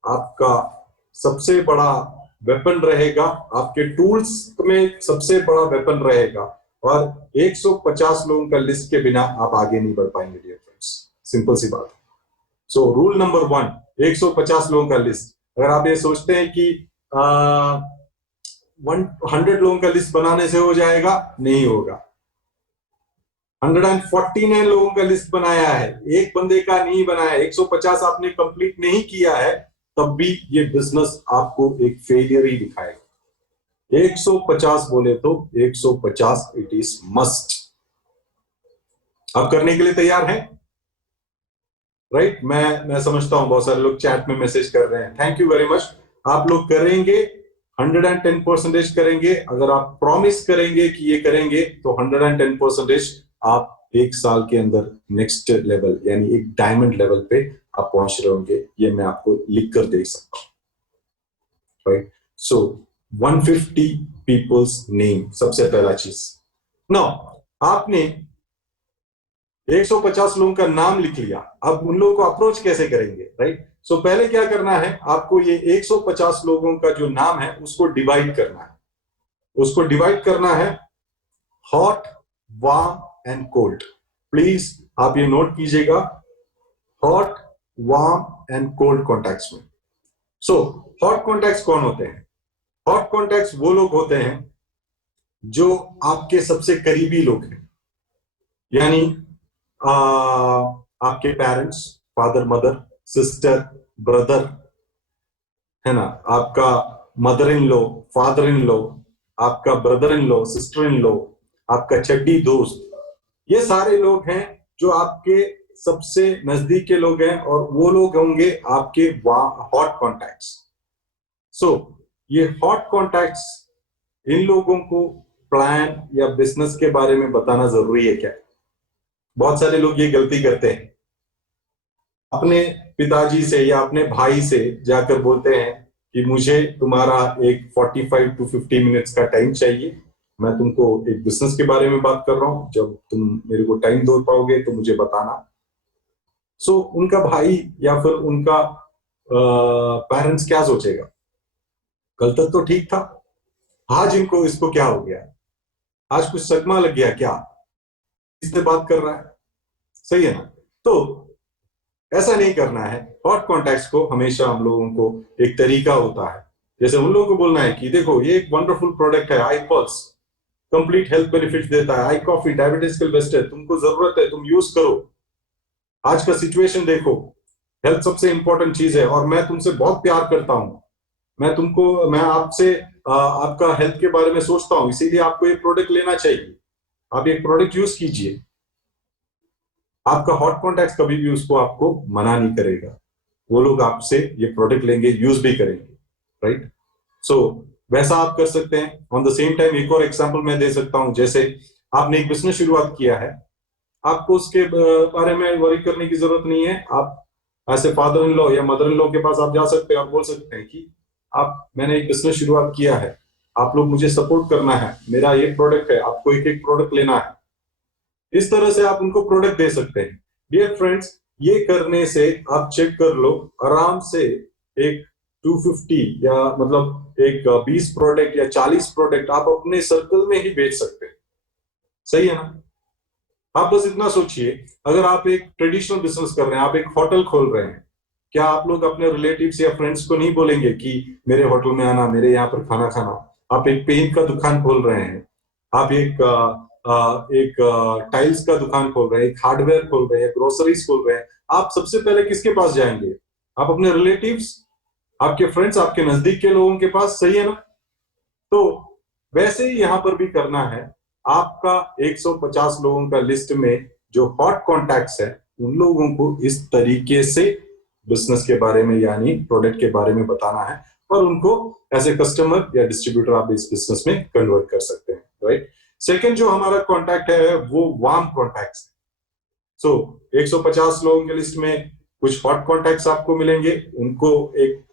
आपका सबसे बड़ा वेपन रहेगा, आपके टूल्स में सबसे बड़ा वेपन रहेगा, और 150 लोगों का लिस्ट के बिना आप आगे नहीं बढ़ पाएंगे, डियर फ्रेंड्स, सिंपल सी बात है। सो रूल नंबर 1, 150 लोगों का लिस्ट। अगर आप ये सोचते हैं कि 100 लोगों का लिस्ट बनाने से हो जाएगा, नहीं होगा। 149 लोगों का लिस्ट बनाया है, एक बंदे का नहीं बनाया, 150 आपने कंप्लीट नहीं किया है, तब भी ये बिजनेस आपको एक फेलियर ही दिखाएगा। 150 बोले तो 150 इट इज मस्ट। आप करने के लिए तैयार हैं? राइट? मैं समझता हूं बहुत सारे लोग चैट में मैसेज कर रहे हैं, थैंक यू वेरी मच। आप लोग करेंगे, 110% करेंगे। अगर आप प्रॉमिस करेंगे कि ये करेंगे तो 110% आप एक साल के अंदर नेक्स्ट लेवल यानी एक डायमंड लेवल पे आप पहुंच रहे होंगे, ये मैं आपको लिख कर दे सकता हूं, राइट? सो 150 पीपल्स नेम, सबसे पहला चीज। नाउ आपने 150 लोगों का नाम लिख लिया, अब उन लोगों को अप्रोच कैसे करेंगे, राइट? सो पहले क्या करना है, आपको ये 150 लोगों का जो नाम है उसको डिवाइड करना है। उसको डिवाइड करना है hot, warm and cold. Please आप ये नोट कीजिएगा, hot, warm and cold contacts में। सो हॉट कॉन्टैक्ट्स कौन होते हैं? हॉट कॉन्टैक्ट्स वो लोग होते हैं जो आपके सबसे करीबी लोग हैं, यानी आपके parents, father mother, sister, brother, है ना, आपका mother in law, father in law, आपका brother in law, sister in law, आपका चड्डी दोस्त, ये सारे लोग हैं जो आपके सबसे नजदीक के लोग हैं, और वो लोग होंगे आपके हॉट कॉन्टैक्ट्स। सो ये हॉट कॉन्टैक्ट्स, इन लोगों को प्लान या बिजनेस के बारे में बताना जरूरी है क्या? बहुत सारे लोग ये गलती करते हैं, अपने पिताजी से या अपने भाई से जाकर बोलते हैं कि मुझे तुम्हारा एक 45 to 50 मिनट्स का टाइम चाहिए, मैं तुमको एक बिजनेस के बारे में बात कर रहा हूं, जब तुम मेरे को टाइम दे पाओगे तो मुझे बताना। सो उनका भाई या फिर उनका पेरेंट्स क्या सोचेगा, कल तक तो ठीक था, आज इनको इसको क्या हो गया, आज कुछ सदमा लग गया क्या, इससे बात कर रहा है, सही है ना? तो ऐसा नहीं करना है। हॉट कॉन्टैक्ट्स को हमेशा हम लोगों को एक तरीका होता है, जैसे उन लोगों को बोलना है कि देखो ये एक वंडरफुल प्रोडक्ट है, आई पल्स, कंप्लीट हेल्थ बेनिफिट्स देता है, आई कॉफी डायबिटीज के बेस्ट है, तुमको जरूरत है, तुम यूज करो, आज का सिचुएशन देखो, हेल्थ सबसे इंपॉर्टेंट चीज है, और मैं तुमसे बहुत प्यार करता हूं, मैं आपसे आपका हेल्थ के बारे में सोचता हूं, इसीलिए आपको ये प्रोडक्ट लेना चाहिए। आप एक प्रोडक्ट यूज कीजिए, आपका हॉट कॉन्टैक्ट कभी भी उसको आपको मना नहीं करेगा, वो लोग आपसे ये प्रोडक्ट लेंगे, यूज भी करेंगे, राइट। सो वैसा आप कर सकते हैं। ऑन द सेम टाइम एक और एग्जांपल मैं दे सकता हूं, जैसे आपने एक बिजनेस शुरुआत किया है, आपको उसके बारे में वरी करने की जरूरत नहीं है। आप ऐसे फादर इन लॉ या मदर इन लॉ के पास आप जा सकते हैं और बोल सकते हैं कि आप मैंने एक बिजनेस शुरुआत किया है, आप लोग मुझे सपोर्ट करना है, मेरा ये प्रोडक्ट है, आपको एक एक प्रोडक्ट लेना है। इस तरह से आप उनको प्रोडक्ट दे सकते हैं। डियर फ्रेंड्स, ये करने से आप चेक कर लो, आराम से एक 250 या मतलब एक 20 प्रोडक्ट या 40 प्रोडक्ट आप अपने सर्कल में ही बेच सकते हैं। सही है ना? आप बस इतना सोचिए, अगर आप एक ट्रेडिशनल बिजनेस कर रहे हैं, आप एक होटल खोल रहे हैं, क्या आप लोग अपने रिलेटिव्स या फ्रेंड्स को नहीं बोलेंगे कि मेरे होटल में आना, मेरे यहाँ पर खाना खाना? आप एक पेंट का दुकान खोल रहे हैं, आप एक टाइल्स का दुकान खोल रहे हैं, एक हार्डवेयर खोल रहे हैं, ग्रोसरीज खोल रहे हैं, आप सबसे पहले किसके पास जाएंगे? आप अपने रिलेटिव्स, आपके फ्रेंड्स, आपके नजदीक के लोगों के पास। सही है ना? तो वैसे ही यहां पर भी करना है। आपका 150 लोगों का लिस्ट में जो हॉट कॉन्टैक्ट्स है, उन लोगों को इस तरीके से बिजनेस के बारे में यानी प्रोडक्ट के बारे में बताना है, और उनको एज ए कस्टमर या डिस्ट्रीब्यूटर आप इस बिजनेस में कन्वर्ट कर सकते हैं, राइट। सेकंड जो हमारा कॉन्टैक्ट है वो वार्म कॉन्टैक्ट्स। सो 150 लोगों के लिस्ट में कुछ हॉट कॉन्टैक्ट्स आपको मिलेंगे, उनको एक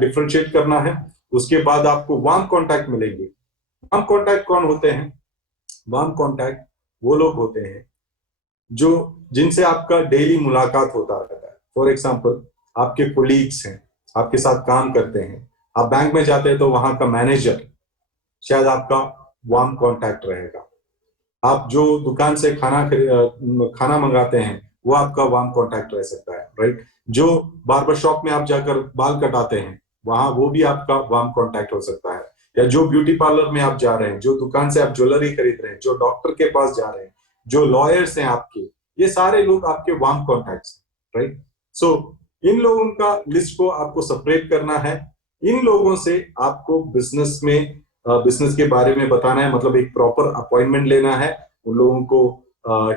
डिफरेंशिएट करना है। उसके बाद आपको वार्म कॉन्टैक्ट मिलेंगे। वार्म कॉन्टैक्ट कौन होते हैं? वार्म कॉन्टैक्ट वो लोग होते हैं जो जिनसे आपका डेली मुलाकात होता रहता है। फॉर एग्जाम्पल, आपके कोलीग्स हैं, आपके साथ काम करते हैं, आप बैंक में जाते हैं तो वहां का मैनेजर शायद आपका वार्म कॉन्टैक्ट रहेगा। आप जो दुकान से खाना मंगाते हैं, वो आपका वार्म कॉन्टैक्ट रह सकता है, राइट। जो बार्बर शॉप में आप जाकर बाल कटाते हैं, वहां वो भी आपका वार्म कॉन्टैक्ट हो सकता है। या जो ब्यूटी पार्लर में आप जा रहे हैं, जो दुकान से आप ज्वेलरी खरीद रहे हैं, जो डॉक्टर के पास जा रहे हैं, जो लॉयर्स हैं आपके, ये सारे लोग आपके वार्म कॉन्टैक्ट्स, राइट। सो इन लोगों का लिस्ट को आपको सेपरेट करना है। इन लोगों से आपको बिजनेस के बारे में बताना है, मतलब एक प्रॉपर अपॉइंटमेंट लेना है, उन लोगों को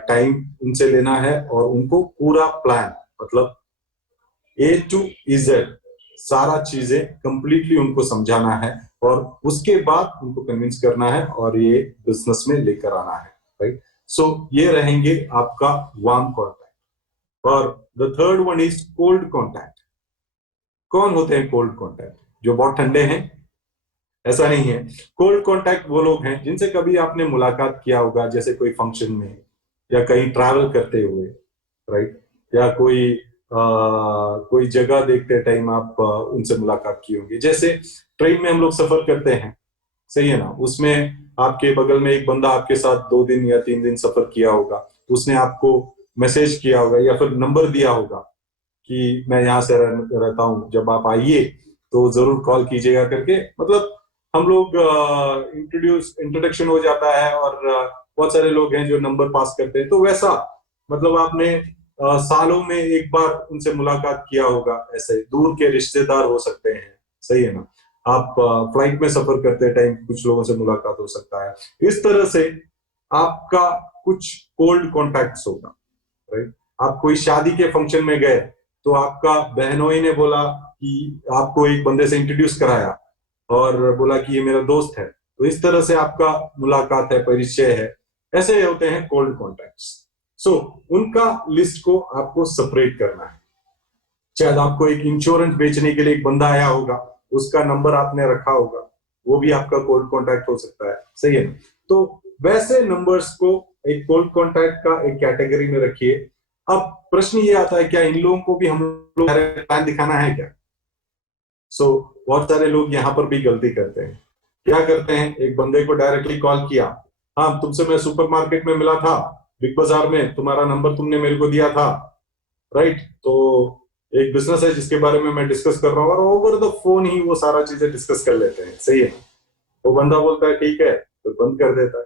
टाइम उनसे लेना है, और उनको पूरा प्लान, मतलब A to Z सारा चीजें कंप्लीटली उनको समझाना है, और उसके बाद उनको कन्विंस करना है और ये बिजनेस में लेकर आना है, राइट। सो ये रहेंगे आपका वार्म कॉन्टैक्ट। और the third one is cold contact. कौन होते हैं कोल्ड कॉन्टैक्ट? जो बहुत ठंडे हैं? ऐसा नहीं है। कोल्ड कांटेक्ट वो लोग हैं जिनसे कभी आपने मुलाकात किया होगा, जैसे कोई फंक्शन में या कहीं ट्रैवल करते हुए, राइट। या कोई जगह देखते टाइम आप उनसे मुलाकात की होगी। जैसे ट्रेन में हम लोग सफर करते हैं, सही है ना, उसमें आपके बगल में एक बंदा आपके साथ 2 दिन या 3 दिन सफर किया होगा, उसने आपको मैसेज किया होगा या फिर नंबर दिया होगा कि मैं यहाँ से रहता हूँ, जब आप आइए तो जरूर कॉल कीजिएगा करके। मतलब हम लोग इंट्रोडक्शन हो जाता है, और बहुत सारे लोग हैं जो नंबर पास करते हैं। तो वैसा मतलब आपने सालों में एक बार उनसे मुलाकात किया होगा, ऐसे दूर के रिश्तेदार हो सकते हैं, सही है ना। आप फ्लाइट में सफर करते टाइम कुछ लोगों से मुलाकात हो सकता है। इस तरह से आपका कुछ कोल्ड कॉन्टैक्ट्स होगा, राइट। आप कोई शादी के फंक्शन में गए तो आपका बहनोई ने बोला कि आपको एक बंदे से इंट्रोड्यूस कराया और बोला कि ये मेरा दोस्त है, तो इस तरह से आपका मुलाकात है, परिचय है। ऐसे होते हैं कोल्ड कॉन्टैक्ट्स। सो उनका लिस्ट को आपको सेपरेट करना है। शायद आपको एक इंश्योरेंस बेचने के लिए एक बंदा आया होगा, उसका नंबर आपने रखा होगा, वो भी आपका कोल्ड कॉन्टैक्ट हो सकता है, सही है ना। तो वैसे नंबर्स को एक कोल्ड कॉन्टैक्ट का एक कैटेगरी में रखिए। अब प्रश्न ये आता है, क्या इन लोगों को भी हम लोग प्लान दिखाना है क्या? बहुत सारे लोग यहाँ पर भी गलती करते हैं। क्या करते हैं, एक बंदे को डायरेक्टली कॉल किया, हाँ तुमसे मैं सुपरमार्केट में मिला था, बिग बाजार में, तुम्हारा नंबर तुमने मेरे को दिया था, राइट। तो एक बिजनेस है जिसके बारे में मैं डिस्कस कर रहा हूँ, और ओवर द फोन ही वो सारा चीजें डिस्कस कर लेते हैं, सही है। वो बंदा बोलता है ठीक है, तो बंद कर देता है।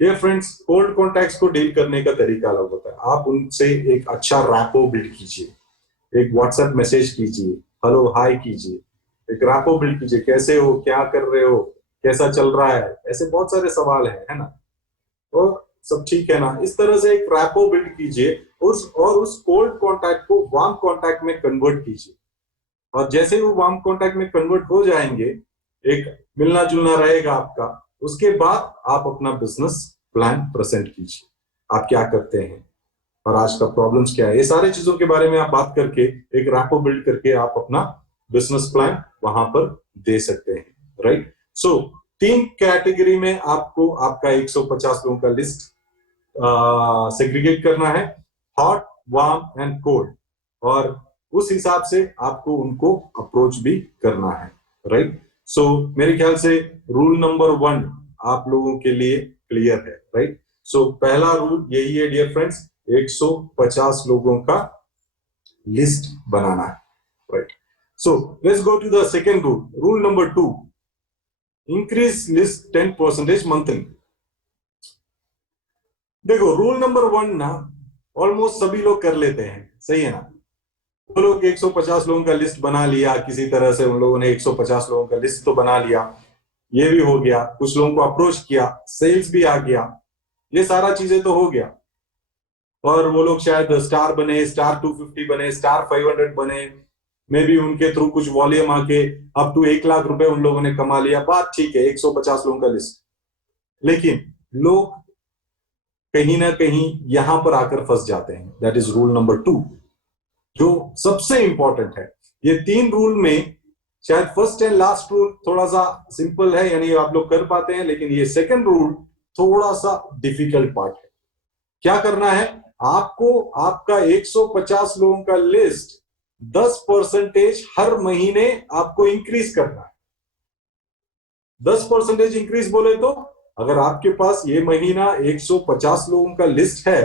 डियर फ्रेंड्स, कोल्ड कॉन्टैक्ट्स को डील करने का तरीका अलग होता है। आप उनसे एक अच्छा रैपो बिल्ड कीजिए, एक व्हाट्सएप मैसेज कीजिए, हेलो हाय कीजिए, एक रैपो बिल्ड कीजिए, कैसे हो, क्या कर रहे हो, कैसा चल रहा है, ऐसे बहुत सारे सवाल हैं, है ना। और सब ठीक है ना, इस तरह से एक रैपो बिल्ड कीजिए, उस कोल्ड कांटेक्ट को वार्म कांटेक्ट में कन्वर्ट कीजिए, और जैसे ही वो वार्म कांटेक्ट में कन्वर्ट हो जाएंगे, एक मिलना जुलना रहेगा आपका, उसके बाद आप अपना बिजनेस प्लान प्रेजेंट कीजिए, आप क्या करते हैं और आज का प्रॉब्लम्स क्या है, ये सारी चीजों के बारे में आप बात करके एक रैपो बिल्ड करके आप अपना बिजनेस प्लान वहां पर दे सकते हैं, राइट। सो 3 कैटेगरी में आपको आपका 150 लोगों का लिस्ट सेग्रीगेट करना है, हॉट, वार्म एंड कोल्ड, और उस हिसाब से आपको उनको अप्रोच भी करना है, राइट। सो मेरे ख्याल से रूल नंबर 1 आप लोगों के लिए क्लियर है, राइट। सो पहला रूल यही है डियर फ्रेंड्स, 150 लोगों का लिस्ट बनाना है, right. So let's go to the second rule, rule number 2, increase list 10% monthly. देखो रूल नंबर 1 ना ऑलमोस्ट सभी लोग कर लेते हैं, सही है ना। वो लोग 150 लोगों का लिस्ट बना लिया, किसी तरह से उन लोगों ने 150 लोगों का लिस्ट तो बना लिया, ये भी हो गया, कुछ लोगों को अप्रोच किया, सेल्स भी आ गया, ये सारा चीजें तो हो गया, और वो लोग शायद स्टार बने, स्टार 250 बने, स्टार 500 बने, मे भी उनके थ्रू कुछ वॉल्यूम आके अप टू 1 लाख रुपए उन लोगों ने कमा लिया, बात ठीक है, 150 लोगों का लिस्ट। लेकिन लोग कहीं ना कहीं यहां पर आकर फंस जाते हैं, दैट इज रूल नंबर 2, जो सबसे इंपॉर्टेंट है। ये 3 रूल में शायद फर्स्ट एंड लास्ट रूल थोड़ा सा सिंपल है, यानी आप लोग कर पाते हैं, लेकिन ये सेकंड रूल थोड़ा सा डिफिकल्ट पार्ट है। क्या करना है आपको, आपका 150 लोगों का लिस्ट 10% हर महीने आपको इंक्रीज करना है। 10% इंक्रीज बोले तो, अगर आपके पास ये महीना 150 लोगों का लिस्ट है,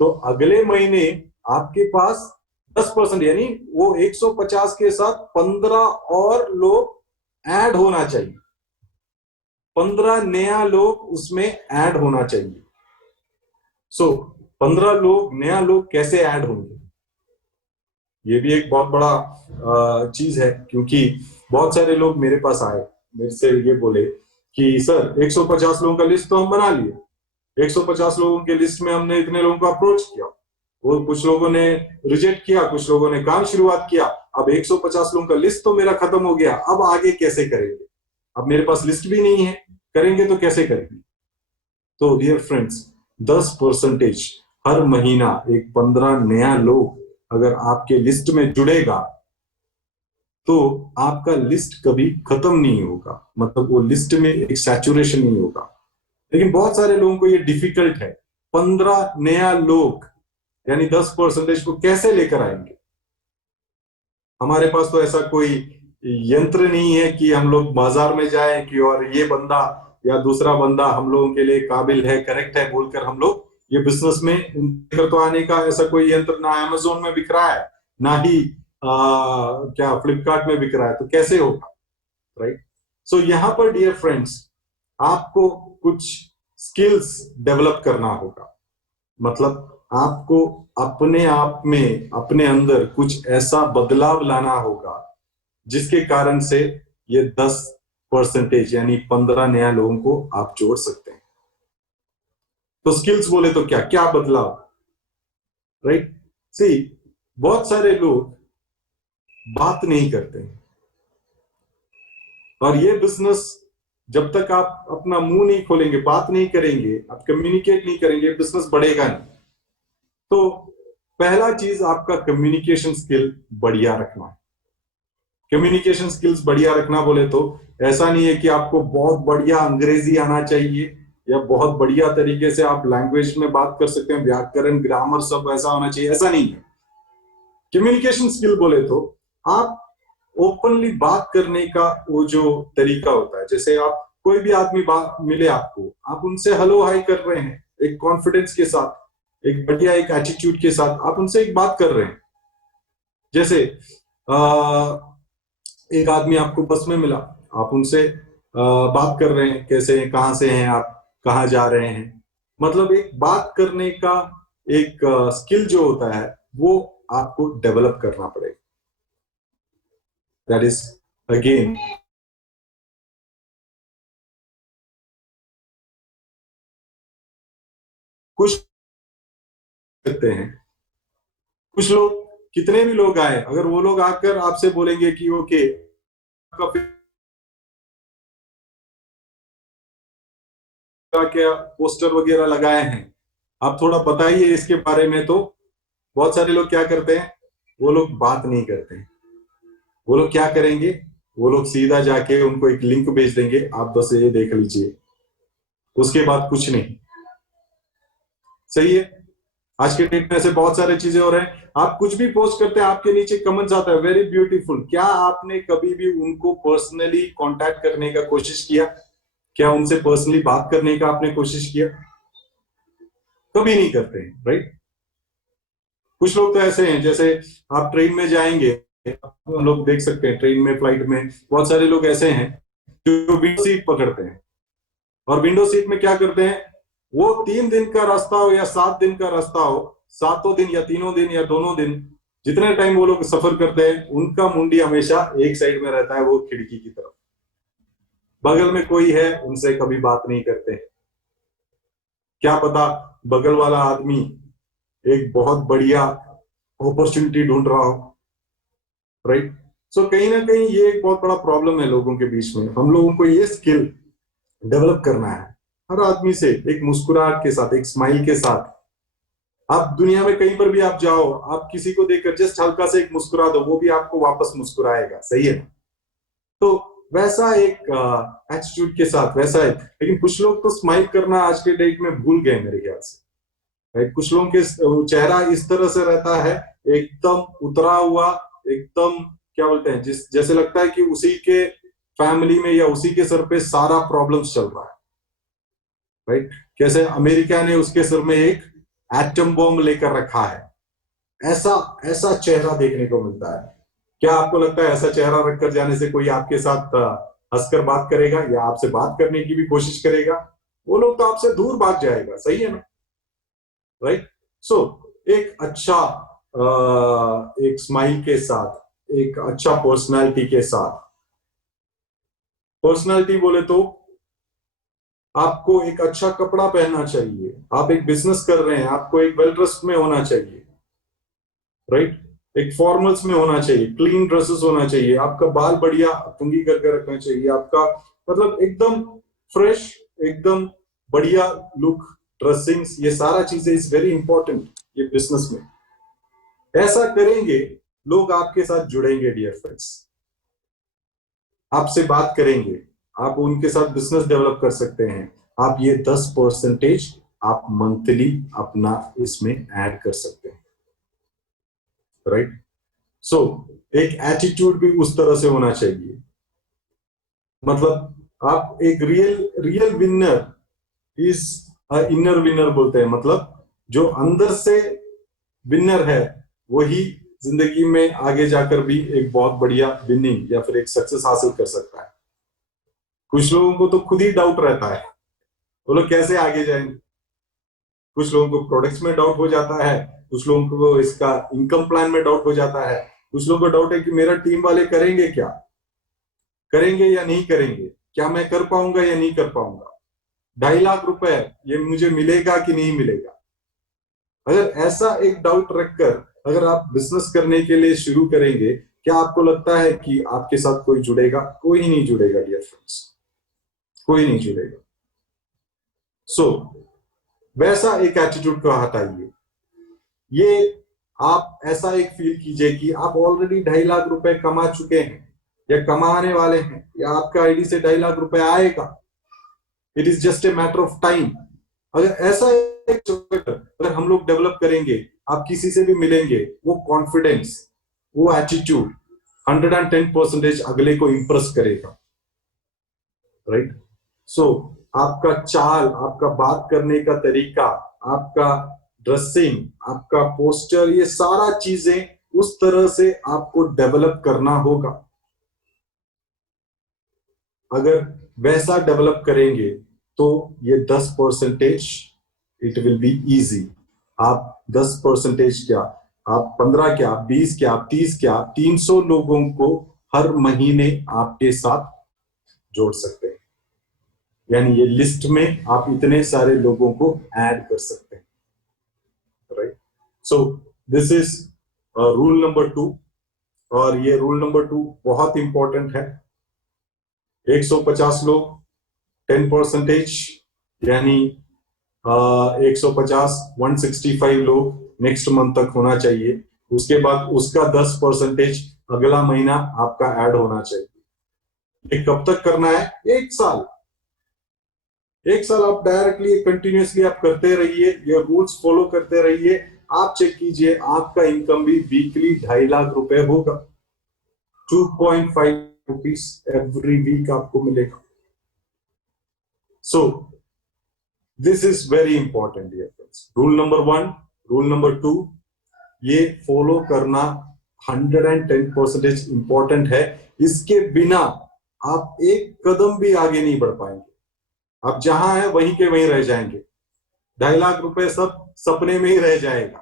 तो अगले महीने आपके पास 10% यानी वो 150 के साथ 15 और लोग ऐड होना चाहिए, 15 नया लोग उसमें ऐड होना चाहिए। सो 15 लोग नया लोग कैसे ऐड होंगे, ये भी एक बहुत बड़ा चीज है, क्योंकि बहुत सारे लोग मेरे पास आए, मेरे से ये बोले कि सर 150 लोगों का लिस्ट तो हम बना लिए, 150 लोगों के लिस्ट में हमने इतने लोगों को अप्रोच किया, वो कुछ लोगों ने रिजेक्ट किया, कुछ लोगों ने काम शुरुआत किया, अब 150 लोगों का लिस्ट तो मेरा खत्म हो गया, अब आगे कैसे करेंगे, अब मेरे पास लिस्ट भी नहीं है, करेंगे तो कैसे करेंगे। तो डियर फ्रेंड्स, 10% हर महीना एक 15 नया लोग अगर आपके लिस्ट में जुड़ेगा, तो आपका लिस्ट कभी खत्म नहीं होगा, मतलब वो लिस्ट में एक सैचुरेशन नहीं होगा। लेकिन बहुत सारे लोगों को ये डिफिकल्ट है, 15 नया लोग यानी 10% को कैसे लेकर आएंगे। हमारे पास तो ऐसा कोई यंत्र नहीं है कि हम लोग बाजार में जाएं कि और ये बंदा या दूसरा बंदा हम लोगों के लिए काबिल है, करेक्ट है बोलकर हम लोग ये बिजनेस में लेकर तो आने का ऐसा कोई यंत्र ना अमेजोन में बिक रहा है, ना ही क्या फ्लिपकार्ट में बिक रहा है, तो कैसे होगा, राइट। सो यहाँ पर डियर फ्रेंड्स, आपको कुछ स्किल्स डेवलप करना होगा, मतलब आपको अपने आप में अपने अंदर कुछ ऐसा बदलाव लाना होगा जिसके कारण से ये 10% यानी 15 नया लोगों को आप जोड़ सकते हैं। तो स्किल्स बोले तो क्या क्या बदलाव, राइट। सी बहुत सारे लोग बात नहीं करते हैं, और ये बिजनेस जब तक आप अपना मुंह नहीं खोलेंगे, बात नहीं करेंगे, आप कम्युनिकेट नहीं करेंगे, बिजनेस बढ़ेगा नहीं। तो पहला चीज आपका कम्युनिकेशन स्किल बढ़िया रखना है। कम्युनिकेशन स्किल्स बढ़िया रखना बोले तो ऐसा नहीं है कि आपको बहुत बढ़िया अंग्रेजी आना चाहिए या बहुत बढ़िया तरीके से आप लैंग्वेज में बात कर सकते हैं, व्याकरण ग्रामर सब ऐसा होना चाहिए, ऐसा नहीं है। कम्युनिकेशन स्किल बोले तो आप ओपनली बात करने का वो जो तरीका होता है, जैसे आप कोई भी आदमी मिले आपको, आप उनसे हेलो हाय कर रहे हैं एक कॉन्फिडेंस के साथ, एक बढ़िया एक एटीट्यूड के साथ आप उनसे एक बात कर रहे हैं। जैसे एक आदमी आपको बस में मिला, आप उनसे बात कर रहे हैं, कैसे हैं, कहाँ से हैं आप, कहाँ जा रहे हैं, मतलब एक बात करने का एक स्किल जो होता है वो आपको डेवलप करना पड़ेगा, दैट इज अगेन कुछ करते हैं, कुछ लोग, कितने भी लोग आए, अगर वो लोग आकर आपसे बोलेंगे कि ओके क्या पोस्टर वगैरह लगाए हैं, आप थोड़ा बताइए इसके बारे में, तो बहुत सारे लोग क्या करते हैं, वो लोग बात नहीं करते हैं। वो लोग क्या करेंगे, वो लोग सीधा जाके उनको एक लिंक भेज देंगे, आप बस ये देख लीजिए, उसके बाद कुछ नहीं। सही है। आज के डेट में ऐसे बहुत सारे चीजें हो रहे हैं, आप कुछ भी पोस्ट करते हैं आपके नीचे कमेंट्स आता है वेरी ब्यूटीफुल। क्या आपने कभी भी उनको पर्सनली कांटेक्ट करने का कोशिश किया? क्या उनसे पर्सनली बात करने का आपने कोशिश किया? कभी नहीं करते हैं, राइट। कुछ लोग तो ऐसे हैं, जैसे आप ट्रेन में जाएंगे, हम लोग देख सकते हैं ट्रेन में, फ्लाइट में बहुत सारे लोग ऐसे हैं जो विंडो सीट पकड़ते हैं, और विंडो सीट में क्या करते हैं, वो 3 दिन का रास्ता हो या 7 दिन का रास्ता हो, 7 दिन या 3 दिन या दोनों दिन, जितने टाइम वो लोग सफर करते हैं, उनका मुंडी हमेशा एक साइड में रहता है, वो खिड़की की तरफ। बगल में कोई है, उनसे कभी बात नहीं करते। क्या पता बगल वाला आदमी एक बहुत बढ़िया अपॉर्चुनिटी ढूंढ रहा हो, राइट। सो कहीं ना कहीं ये एक बहुत बड़ा प्रॉब्लम है लोगों के बीच में। हम लोगों को ये स्किल डेवलप करना है, हर आदमी से एक मुस्कुराहट के साथ, एक स्माइल के साथ। आप दुनिया में कहीं पर भी आप जाओ, आप किसी को देखकर जस्ट हल्का से एक मुस्कुरा दो, वो भी आपको वापस मुस्कुराएगा। सही है। तो वैसा एक एटीट्यूड के साथ वैसा है। लेकिन कुछ लोग तो स्माइल करना आज के डेट में भूल गए मेरे ख्याल से, राइट। कुछ लोगों के चेहरा इस तरह से रहता है, एकदम उतरा हुआ, एकदम क्या बोलते हैं, जिस जैसे लगता है कि उसी के फैमिली में या उसी के सर पे सारा प्रॉब्लम्स चल रहा है, राइट। कैसे अमेरिका ने उसके सर में एक एटम बॉम्ब लेकर रखा है, ऐसा ऐसा चेहरा देखने को मिलता है। क्या आपको लगता है ऐसा चेहरा रखकर जाने से कोई आपके साथ हंसकर बात करेगा या आपसे बात करने की भी कोशिश करेगा? वो लोग तो आपसे दूर भाग जाएगा। सही है ना, राइट। सो एक अच्छा एक स्माइल के साथ, एक अच्छा पर्सनालिटी के साथ, पर्सनालिटी बोले तो आपको एक अच्छा कपड़ा पहनना चाहिए, आप एक बिजनेस कर रहे हैं, आपको एक वेल ड्रेस्ड में होना चाहिए, राइट। एक फॉर्मल्स में होना चाहिए, क्लीन ड्रेसेस होना चाहिए, आपका बाल बढ़िया कंघी करके रखना चाहिए, आपका मतलब एकदम फ्रेश, एकदम बढ़िया लुक, ड्रेसिंग, ये सारा चीजें इज वेरी इंपॉर्टेंट ये बिजनेस में। ऐसा करेंगे लोग आपके साथ जुड़ेंगे, डियर फ्रेंड्स, आपसे बात करेंगे, आप उनके साथ बिजनेस डेवलप कर सकते हैं। आप ये 10% आप मंथली अपना इसमें ऐड कर सकते हैं, राइट। सो एक एटीट्यूड भी उस तरह से होना चाहिए, मतलब आप एक real real winner is inner winner बोलते हैं, मतलब जो अंदर से विनर है वही जिंदगी में आगे जाकर भी एक बहुत बढ़िया विनिंग या फिर एक सक्सेस हासिल कर सकता है। कुछ लोगों को तो खुद ही डाउट रहता है, वो लोग कैसे आगे जाएंगे। कुछ लोगों को प्रोडक्ट्स में डाउट हो जाता है, कुछ लोगों को इसका इनकम प्लान में डाउट हो जाता है, कुछ लोगों को डाउट है कि मेरा टीम वाले करेंगे क्या, करेंगे या नहीं करेंगे, क्या मैं कर पाऊंगा या नहीं कर पाऊंगा, 2.5 लाख रुपए ये मुझे मिलेगा कि नहीं मिलेगा। अगर ऐसा एक डाउट रखकर अगर आप बिजनेस करने के लिए शुरू करेंगे, क्या आपको लगता है कि आपके साथ कोई जुड़ेगा? कोई नहीं जुड़ेगा डियर फ्रेंड्स, कोई नहीं जुड़ेगा। सो वैसा एक एटीट्यूड को हटाइए। ये आप ऐसा एक फील कीजिए कि आप ऑलरेडी 2.5 लाख रुपए कमा चुके हैं या कमाने वाले हैं, या आपका आईडी से 2.5 लाख रुपए आएगा। It is just a matter of time. अगर ऐसा एक अगर हम लोग डेवलप करेंगे, आप किसी से भी मिलेंगे, वो कॉन्फिडेंस, वो एटीट्यूड 110% अगले को इंप्रेस करेगा, राइट। सो आपका चाल, आपका बात करने का तरीका, आपका ड्रेसिंग, आपका पोस्टर, ये सारा चीजें उस तरह से आपको डेवलप करना होगा। अगर वैसा डेवलप करेंगे तो ये 10% इट विल बी इजी। आप 10% क्या, आप 15 क्या, आप 20 क्या, आप 30 क्या, आप 300 लोगों को हर महीने आपके साथ जोड़ सकते हैं। यानी ये लिस्ट में आप इतने सारे लोगों को ऐड कर सकते हैं। Right? So this is rule number 2, और ये रूल नंबर 2 बहुत इंपॉर्टेंट है। 150 लोग 10%, यानी 150 165 लोग नेक्स्ट मंथ तक होना चाहिए। उसके बाद उसका 10% अगला महीना आपका ऐड होना चाहिए। ये कब तक करना है? 1 साल। 1 साल आप डायरेक्टली कंटिन्यूअसली आप करते रहिए, ये रूल्स फॉलो करते रहिए। आप चेक कीजिए, आपका इनकम भी वीकली 2.5 लाख रुपए होगा। 2.5 रुपीज एवरी वीक आपको मिलेगा। So this is very important dear friends. Rule number 1, rule number 2, ये फॉलो करना 110% इंपॉर्टेंट है। इसके बिना आप एक कदम भी आगे नहीं बढ़ पाएंगे। आप जहां है वहीं के वहीं रह जाएंगे। 2.5 लाख रुपए सब सपने में ही रह जाएगा।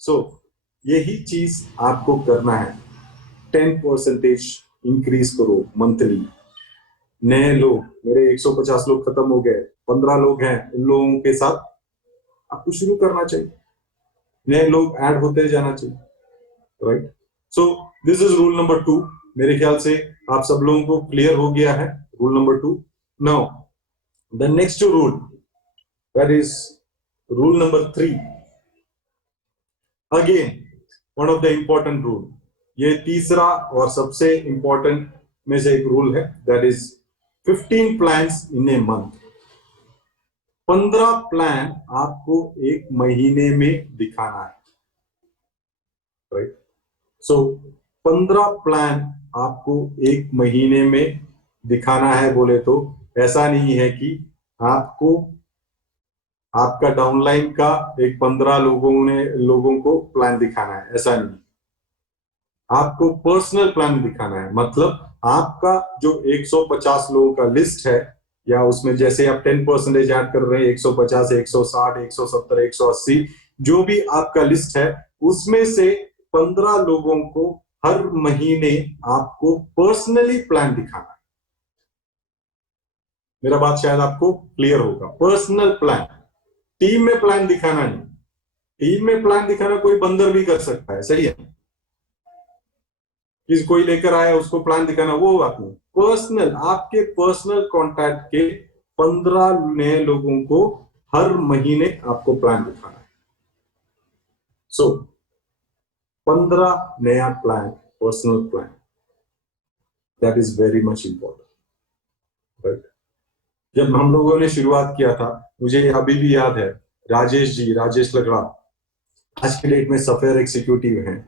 सो यही चीज आपको करना है। 10% इंक्रीज करो मंथली। नए लोग, मेरे 150 लोग खत्म हो गए, 15 लोग हैं, उन लोगों के साथ आपको शुरू करना चाहिए। नए लोग ऐड होते जाना चाहिए, right? So this is rule number 2। मेरे ख्याल से आप सब लोगों को क्लियर हो गया है rule number 2। Now the next rule, that is rule number 3। Again one of the important rule. ये तीसरा और सबसे इंपॉर्टेंट में से एक रूल है, that is 15 plans in a month. 15 plan आपको एक महीने में दिखाना है, राइट? सो 15 प्लान आपको एक महीने में दिखाना है। बोले तो ऐसा नहीं है कि आपको आपका डाउनलाइन का एक 15 लोगों को प्लान दिखाना है, ऐसा नहीं। आपको पर्सनल प्लान दिखाना है। मतलब आपका जो 150 लोगों का लिस्ट है, या उसमें जैसे आप 10% ऐड कर रहे हैं, 150, 160, 170, 180, जो भी आपका लिस्ट है, उसमें से 15 लोगों को हर महीने आपको पर्सनली प्लान दिखाना है। मेरा बात शायद आपको क्लियर होगा। पर्सनल प्लान, टीम में प्लान दिखाना नहीं। टीम में प्लान दिखाना कोई बंदर भी कर सकता है, सही है? किसी कोई लेकर आया उसको प्लान दिखाना, वो बात नहीं। पर्सनल, आपके पर्सनल कॉन्टैक्ट के 15 नए लोगों को हर महीने आपको प्लान दिखाना है। सो 15 नया plan, personal plan, that is very much important, right? जब हम लोगों ने शुरुआत किया था, मुझे अभी भी याद है, राजेश लगड़ा आज के डेट में सॉफ्टवेयर एग्जीक्यूटिव हैं।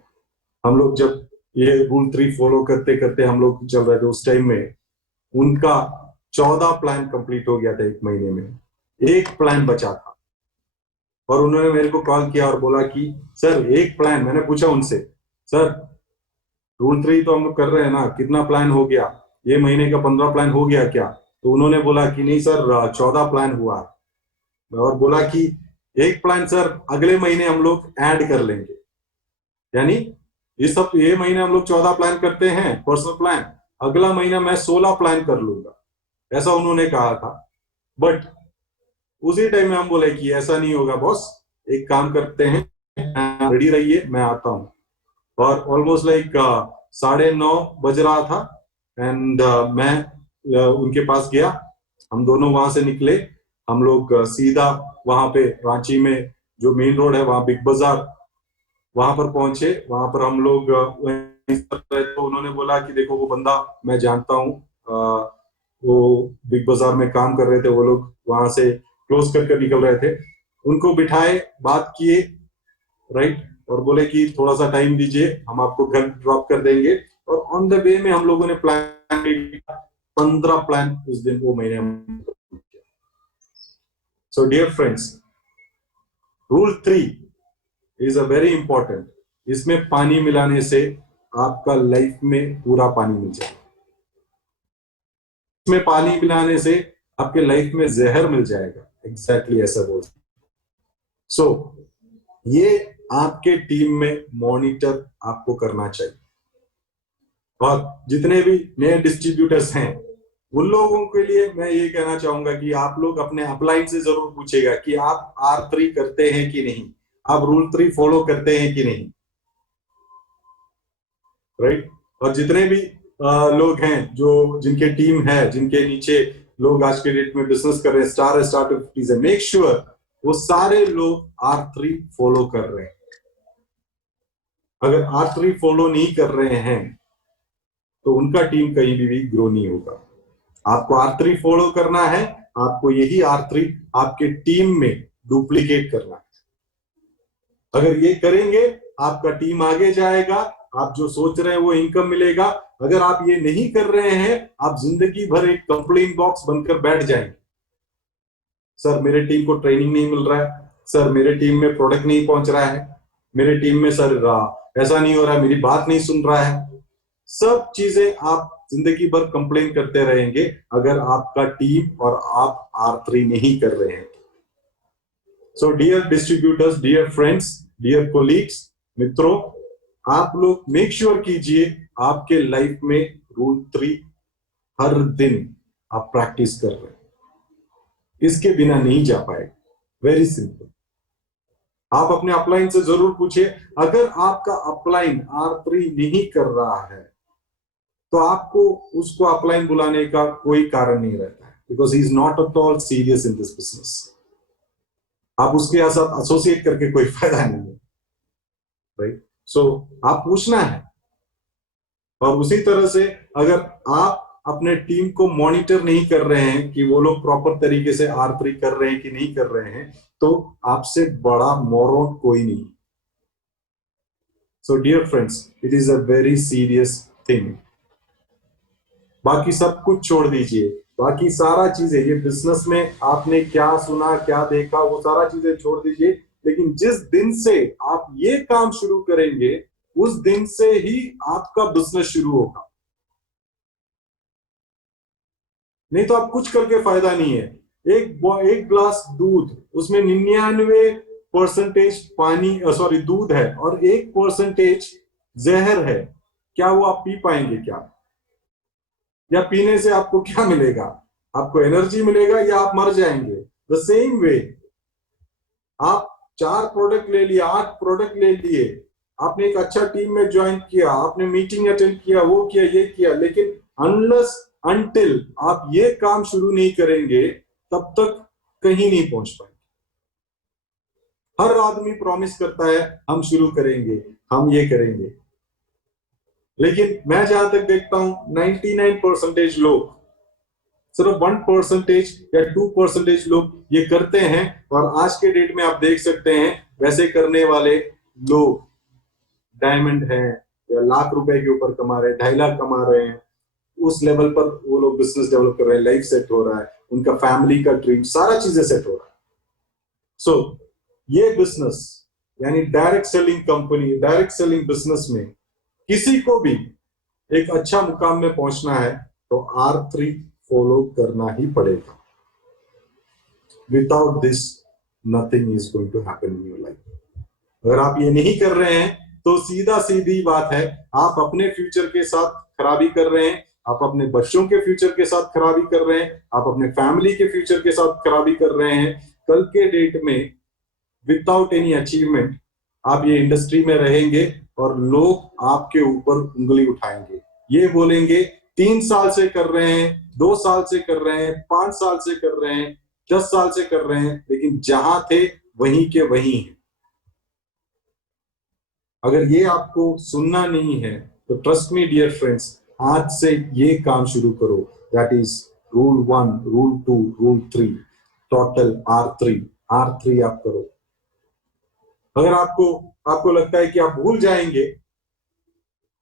हम लोग जब ये रूल 3 फॉलो करते करते हम लोग चल रहे थे, उस टाइम में उनका 14 प्लान कंप्लीट हो गया था एक महीने में। एक प्लान बचा था, और उन्होंने मेरे को कॉल किया और बोला कि सर एक प्लान। मैंने पूछा उनसे, सर रूल 3 तो हम लोग कर रहे हैं ना, कितना प्लान हो गया? ये महीने का 15 प्लान हो गया क्या? तो उन्होंने बोला कि नहीं सर, 14 प्लान हुआ। और बोला कि एक प्लान सर अगले महीने हम लोग ऐड कर लेंगे, यानी ये महीने हम लोग 14 प्लान करते हैं पर्सनल प्लान, अगला महीना मैं 16 प्लान कर लूंगा, ऐसा उन्होंने कहा था। बट उसी टाइम में हम बोले कि ऐसा नहीं होगा बॉस, एक काम करते हैं, रेडी रहिए, मैं आता हूँ। और ऑलमोस्ट लाइक 9:30 बज रहा था, एंड मैं उनके पास गया। हम दोनों वहां से निकले, हम लोग सीधा वहां पे रांची में जो मेन रोड है, वहां बिग बाजार, वहां पर पहुंचे। वहां पर हम लोग तो उन्होंने बोला कि देखो वो बंदा मैं जानता हूँ, वो बिग बाजार में काम कर रहे थे, वो लोग वहां से क्लोज करके निकल रहे थे। उनको बिठाए, बात किए, राइट? और बोले कि थोड़ा सा टाइम दीजिए, हम आपको घर ड्रॉप कर देंगे। और ऑन द वे में हम लोगों ने प्लान 15 प्लान उस दिन वो महीने में। So dear friends, rule 3 is a very important. इसमें पानी मिलाने से आपका लाइफ में पूरा पानी मिल जाए। इसमें पानी मिलाने से आपके लाइफ में जहर मिल जाएगा, एग्जैक्टली ऐसा बोल। सो ये आपके टीम में मॉनिटर आपको करना चाहिए। और जितने भी नए डिस्ट्रीब्यूटर्स हैं, उन लोगों के लिए मैं ये कहना चाहूंगा कि आप लोग अपने अपलाइन से जरूर पूछेगा कि आप R3 करते हैं कि नहीं। आप रूल 3 फॉलो करते हैं कि नहीं, राइट? और जितने भी लोग हैं जो जिनके टीम है, जिनके नीचे लोग आज के डेट में बिजनेस कर रहे हैं, स्टार्टअप है, मेक श्योर वो सारे लोग R3 फॉलो कर रहे हैं। अगर R3 फॉलो नहीं कर रहे हैं तो उनका टीम कहीं भी ग्रो नहीं होगा। आपको R3 फॉलो करना है, आपको यही R3 आपके टीम में डुप्लीकेट करना है। अगर ये करेंगे आपका टीम आगे जाएगा, आप जो सोच रहे हैं वो इनकम मिलेगा। अगर आप ये नहीं कर रहे हैं, आप जिंदगी भर एक कंप्लेन बॉक्स बनकर बैठ जाएंगे। सर मेरे टीम को ट्रेनिंग नहीं मिल रहा है, सर मेरे टीम में प्रोडक्ट नहीं पहुंच रहा है, मेरे टीम में सर ऐसा नहीं हो रहा है, मेरी बात नहीं सुन रहा है। सब चीजें आप जिंदगी भर कंप्लेन करते रहेंगे अगर आपका टीम और आप R3 नहीं कर रहे हैं। So dear distributors, dear friends, dear colleagues, मित्रों, आप लोग मेक श्योर कीजिए आपके लाइफ में रूल 3 हर दिन आप प्रैक्टिस कर रहे हैं। इसके बिना नहीं जा पाए। Very simple. आप अपने अपलाइन से जरूर पूछिए, अगर आपका अपलाइन R3 नहीं कर रहा है तो आपको उसको अपलाइन बुलाने का कोई कारण नहीं रहता है, because he is not at all serious in this business. आप उसके साथ एसोसिएट करके कोई फायदा नहीं है, राइट? सो आप पूछना है। और उसी तरह से अगर आप अपने टीम को मॉनिटर नहीं कर रहे हैं कि वो लोग प्रॉपर तरीके से R3 कर रहे हैं कि नहीं कर रहे हैं, तो आपसे बड़ा मोरोन कोई नहीं। So dear friends, it is a very serious thing. बाकी सब कुछ छोड़ दीजिए, बाकी सारा चीजें, ये बिजनेस में आपने क्या सुना क्या देखा वो सारा चीजें छोड़ दीजिए, लेकिन जिस दिन से आप ये काम शुरू करेंगे उस दिन से ही आपका बिजनेस शुरू होगा। नहीं तो आप कुछ करके फायदा नहीं है। एक ग्लास दूध, उसमें 99% पानी सॉरी दूध है और 1% जहर है, क्या वो आप पी पाएंगे क्या? या पीने से आपको क्या मिलेगा? आपको एनर्जी मिलेगा या आप मर जाएंगे? द सेम वे, आप 4 प्रोडक्ट ले लिए, 8 प्रोडक्ट ले लिए, आपने एक अच्छा टीम में ज्वाइन किया, आपने मीटिंग अटेंड किया, वो किया, ये किया, लेकिन अनलेस अनटिल आप ये काम शुरू नहीं करेंगे तब तक कहीं नहीं पहुंच पाएंगे। हर आदमी प्रॉमिस करता है हम शुरू करेंगे, हम ये करेंगे, लेकिन मैं जहां तक देखता हूं 99% लोग, सिर्फ 1% या 2% लोग ये करते हैं। और आज के डेट में आप देख सकते हैं वैसे करने वाले लोग डायमंड हैं या लाख रुपए के ऊपर कमा रहे हैं, 2.5 लाख कमा रहे हैं, उस लेवल पर वो लोग बिजनेस डेवलप कर रहे हैं, लाइफ सेट हो रहा है, उनका फैमिली का ड्रीम, सारा चीजें सेट हो रहा है। सो ये बिजनेस यानी direct selling company, direct selling business में किसी को भी एक अच्छा मुकाम में पहुंचना है तो R3 फॉलो करना ही पड़ेगा। Without this nothing is going to happen in your life. अगर आप ये नहीं कर रहे हैं तो सीधा सीधी बात है, आप अपने फ्यूचर के साथ खराबी कर रहे हैं, आप अपने बच्चों के फ्यूचर के साथ खराबी कर रहे हैं, आप अपने फैमिली के फ्यूचर के साथ खराबी कर रहे हैं। कल के डेट में विदाउट एनी अचीवमेंट आप ये इंडस्ट्री में रहेंगे और लोग आपके ऊपर उंगली उठाएंगे, ये बोलेंगे 3 साल से कर रहे हैं, 2 साल से कर रहे हैं, 5 साल से कर रहे हैं, 10 साल से कर रहे हैं, लेकिन जहां थे वहीं के वहीं हैं। अगर ये आपको सुनना नहीं है तो ट्रस्ट मी डियर फ्रेंड्स, आज से ये काम शुरू करो। That is rule 1, rule 2, rule 3, total R3 आप करो। अगर आपको लगता है कि आप भूल जाएंगे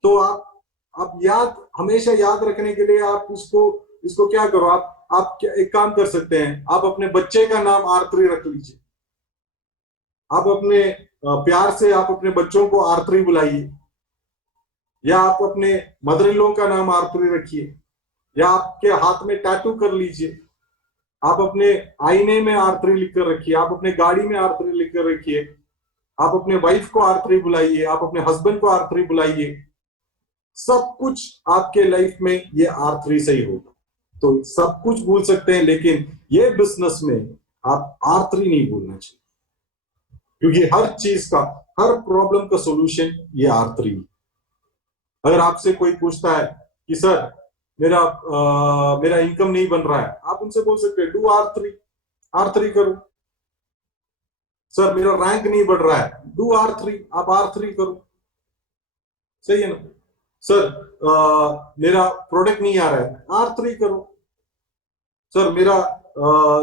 तो आप हमेशा याद रखने के लिए आप इसको क्या करो, आप एक काम कर सकते हैं, आप अपने बच्चे का नाम R3 रख लीजिए। आप अपने प्यार से आप अपने बच्चों को R3 बुलाइए, या आप अपने मदर इन लॉ का नाम R3 रखिए, या आपके हाथ में टैटू कर लीजिए, आप अपने आईने में R3 लिखकर रखिए, आप अपने गाड़ी में R3 लिखकर रखिए, आप अपने वाइफ को R3 बुलाइए, आप अपने हस्बैंड को R3 बुलाइए। सब कुछ आपके लाइफ में ये R3 से ही होगा। तो सब कुछ भूल सकते हैं, लेकिन ये बिजनेस में आप R3 नहीं भूलना चाहिए। क्योंकि हर चीज का, हर प्रॉब्लम का सॉल्यूशन ये R3। अगर आपसे कोई पूछता है कि सर मेरा इनकम नहीं बन रहा है, आप उनसे बोल सकते हैं डू R3, R3 करो। सर मेरा रैंक नहीं बढ़ रहा है, डू R3, आप R3 करो। सही है ना? सर मेरा प्रोडक्ट नहीं आ रहा है, R3 करो। सर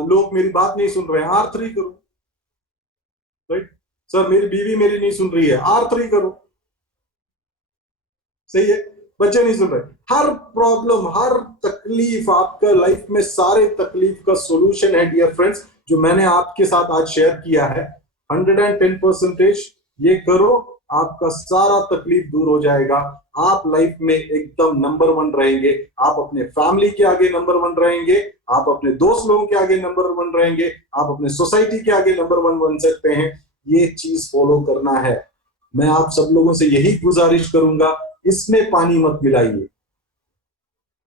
लोग मेरी बात नहीं सुन रहे हैं, R3 करो। राइट? सर मेरी बीवी मेरी नहीं सुन रही है, R3 करो। सही है? बच्चे नहीं सुन रहे। हर प्रॉब्लम, हर तकलीफ, आपका लाइफ में सारे तकलीफ का सॉल्यूशन है डियर फ्रेंड्स, जो मैंने आपके साथ आज शेयर किया है। 110% ये करो, आपका सारा तकलीफ दूर हो जाएगा। आप लाइफ में एकदम नंबर 1 रहेंगे। आप अपने फैमिली के आगे नंबर 1 रहेंगे, आप अपने दोस्त लोगों के आगे नंबर 1 रहेंगे, आप अपने सोसाइटी के आगे नंबर 1 बन सकते हैं। ये चीज फॉलो करना है। मैं आप सब लोगों से यही गुजारिश करूंगा, इसमें पानी मत मिलाइए।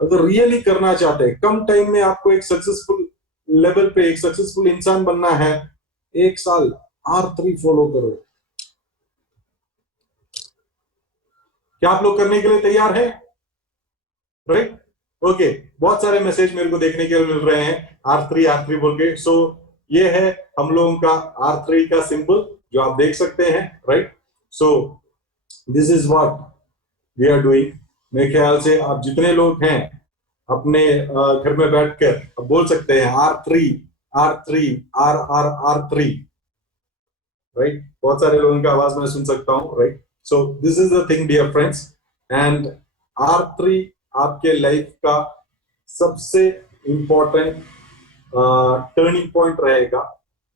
अगर रियली करना चाहते हैं, कम टाइम में आपको एक सक्सेसफुल लेवल पे एक सक्सेसफुल इंसान बनना है, 1 साल R3 फॉलो करो। क्या आप लोग करने के लिए तैयार हैं? राइट? ओके, बहुत सारे मैसेज मेरे को देखने के लिए मिल रहे हैं R3 R3 बोल के। सो ये है हम लोगों का R3 का सिंबल, जो आप देख सकते हैं। Right? So this is what we are doing. मेरे ख्याल से आप जितने लोग हैं अपने घर में बैठकर अब बोल सकते हैं R3 R3 R3। राइट? बहुत सारे लोगों की आवाज मैं सुन सकता हूँ। Right? So this is the thing dear friends, and R3 आपके लाइफ का सबसे इंपॉर्टेंट टर्निंग पॉइंट रहेगा।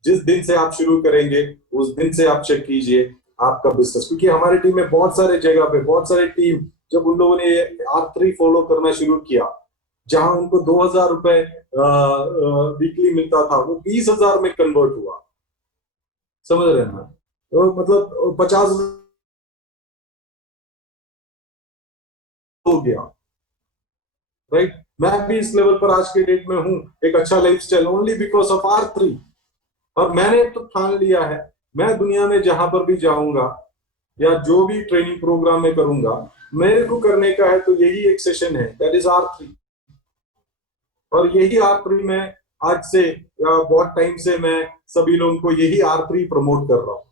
जिस दिन से आप शुरू करेंगे उस दिन से आप चेक कीजिए आपका बिजनेस, क्योंकि हमारी टीम में बहुत सारे जगह पे, बहुत सारे टीम, जब उन लोगों ने R3 फॉलो करना शुरू किया, जहां उनको 2000 रुपए वीकली मिलता था, वो 20,000 में कन्वर्ट हुआ। समझ रहे हैं ना? तो मतलब 50 हो गया। राइट? मैं भी इस लेवल पर आज के डेट में हूं, एक अच्छा lifestyle, only because of R3। और मैंने तो ठान लिया है, मैं दुनिया में जहां पर भी जाऊंगा या जो भी ट्रेनिंग प्रोग्राम में करूंगा, मेरे को करने का है तो यही एक सेशन है, दैट इज R3। और यही R3 में आज से या बहुत टाइम से मैं सभी लोगों को यही R3 प्रमोट कर रहा हूं।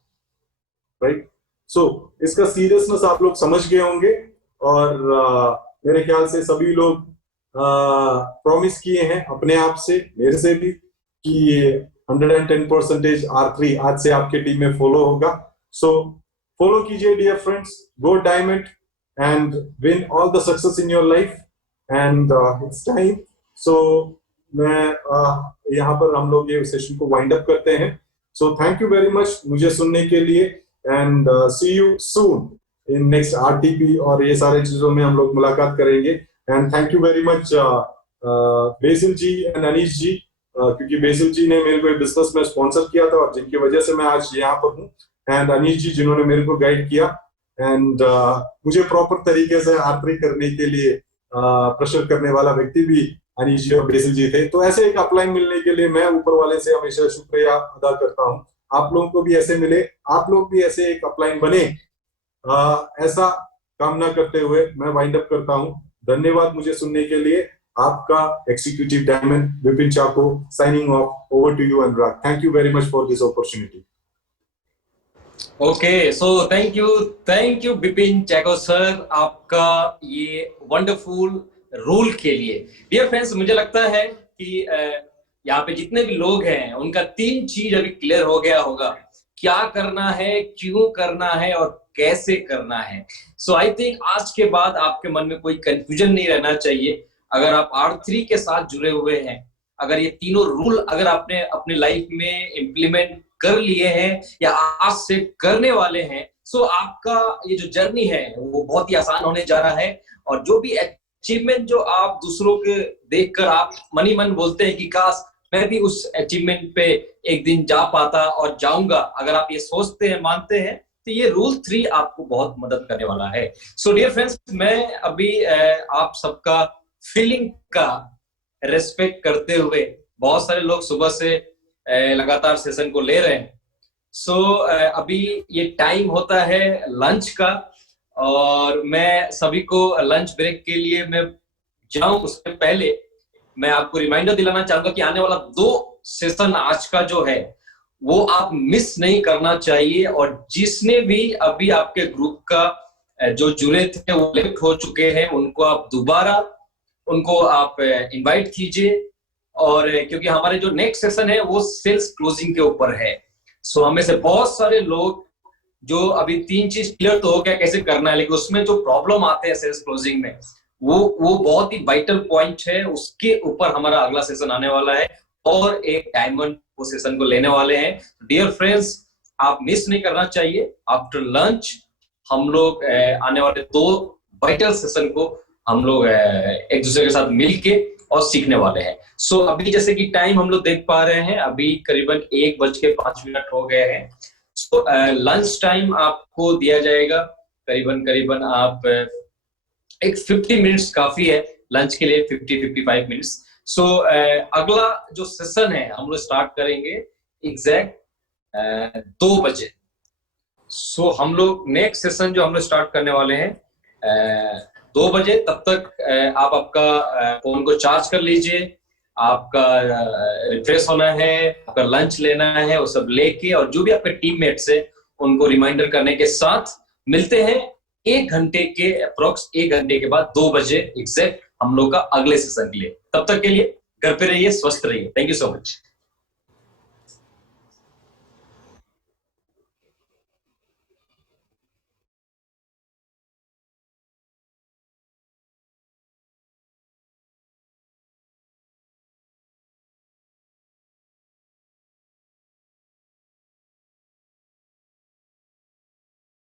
राइट? सो इसका सीरियसनेस आप लोग समझ गए होंगे, और मेरे ख्याल से सभी लोग प्रॉमिस किए हैं अपने आप से, मेरे से भी, कि 110% R3 आज से आपके टीम में फॉलो होगा। सो फॉलो कीजिए dear friends, go diamond and win all the success in your life, and it's time. So मैं यहाँ पर हम लोग ये सेशन को वाइंड अप करते हैं। So thank you very much मुझे सुनने के लिए, and see you soon in next RTP, और ये सारे चीजों में हम लोग मुलाकात करेंगे। And thank you very much Basil ji and Anish ji, क्योंकि बेसिल जी ने मेरे को बिजनेस में स्पॉन्सर किया था और जिनकी वजह से मैं आज यहाँ पर हूँ, एंड अनीश जी जिन्होंने मेरे को गाइड किया, एंड मुझे प्रॉपर तरीके से R3 करने के लिए प्रेशर करने वाला व्यक्ति भी अनीश जी और बेसिल जी थे। तो ऐसे एक अपलाइन मिलने के लिए मैं ऊपर वाले से हमेशा शुक्रिया अदा करता हूँ। आप लोगों को भी ऐसे मिले, आप लोग भी ऐसे एक अपलाइन बने, ऐसा कामना करते हुए मैं वाइंड अप करता हूँ। धन्यवाद मुझे सुनने के लिए। आपका executive diamond Vipin Chacko signing off. Over to you Anurag. Thank you very much for this opportunity. Okay, so thank you Bipin Chacko sir, आपका ये वंडरफुल रूल के लिए। डियर फ्रेंड्स, मुझे लगता है कि यहाँ पे जितने भी लोग हैं उनका 3 चीज अभी क्लियर हो गया होगा, क्या करना है, क्यों करना है और कैसे करना है। सो आई थिंक आज के बाद आपके मन में कोई कंफ्यूजन नहीं रहना चाहिए। अगर आप R3 के साथ जुड़े हुए हैं, अगर ये तीनों रूल अगर आपने अपनी लाइफ में इम्प्लीमेंट कर लिए हैं या आज से करने वाले हैं, सो आपका ये जो जर्नी है वो बहुत ही आसान होने जा रहा है। और जो भी अचीवमेंट जो आप दूसरों के देखकर आप मन ही मन बोलते हैं कि काश मैं भी उस अचीवमेंट पे एक दिन जा पाता और जाऊंगा, अगर आप ये सोचते हैं, मानते हैं, तो ये रूल 3 आपको बहुत मदद करने वाला है। सो डियर फ्रेंड्स, मैं अभी आप सबका फीलिंग का रेस्पेक्ट करते हुए, बहुत सारे लोग सुबह से लगातार सेशन को ले रहे हैं, अभी ये टाइम होता है लंच का, और मैं सभी को लंच ब्रेक के लिए मैं जाऊं उसके पहले मैं आपको रिमाइंडर दिलाना चाहूंगा कि आने वाला 2 सेशन आज का जो है वो आप मिस नहीं करना चाहिए। और जिसने भी अभी आपके ग्रुप का जो जुड़े थे वो लेफ्ट हो चुके हैं, उनको आप दोबारा उनको आप इनवाइट कीजिए। और क्योंकि हमारे जो नेक्स्ट सेशन है वो सेल्स क्लोजिंग के ऊपर है। हमें से बहुत सारे लोग जो अभी 3 चीज क्लियर तो हो गया कैसे करना है, लेकिन उसमें जो प्रॉब्लम आते हैं सेल्स क्लोजिंग में वो बहुत ही वाइटल पॉइंट है। उसके ऊपर हमारा अगला सेशन आने वाला है और एक डायमंड वो सेशन को लेने वाले हैं। डियर फ्रेंड्स, आप मिस नहीं करना चाहिए। आफ्टर लंच हम लोग आने वाले 2 वाइटल सेशन को हम लोग एक दूसरे के साथ मिलके और सीखने वाले हैं। अभी जैसे कि टाइम हम लोग देख पा रहे हैं, अभी करीबन 1:05 हो गए हैं। लंच टाइम आपको दिया जाएगा करीबन आप एक 50 मिनट्स काफी है लंच के लिए, 50-55 मिनट्स। अगला जो सेशन है हम लोग स्टार्ट करेंगे एग्जैक्ट 2 बजे। हम लोग नेक्स्ट सेशन जो हम लोग स्टार्ट करने वाले हैं 2 बजे। तब तक आप आपका फोन को चार्ज कर लीजिए, आपका रिफ्रेश होना है, आपका लंच लेना है, वो सब लेके, और जो भी आपके टीममेट्स है उनको रिमाइंडर करने के साथ मिलते हैं 1 घंटे के अप्रोक्स 1 घंटे के बाद 2 बजे एग्जैक्ट हम लोग का अगले सेशन के लिए। तब तक के लिए घर पे रहिए, स्वस्थ रहिए। Thank you so much.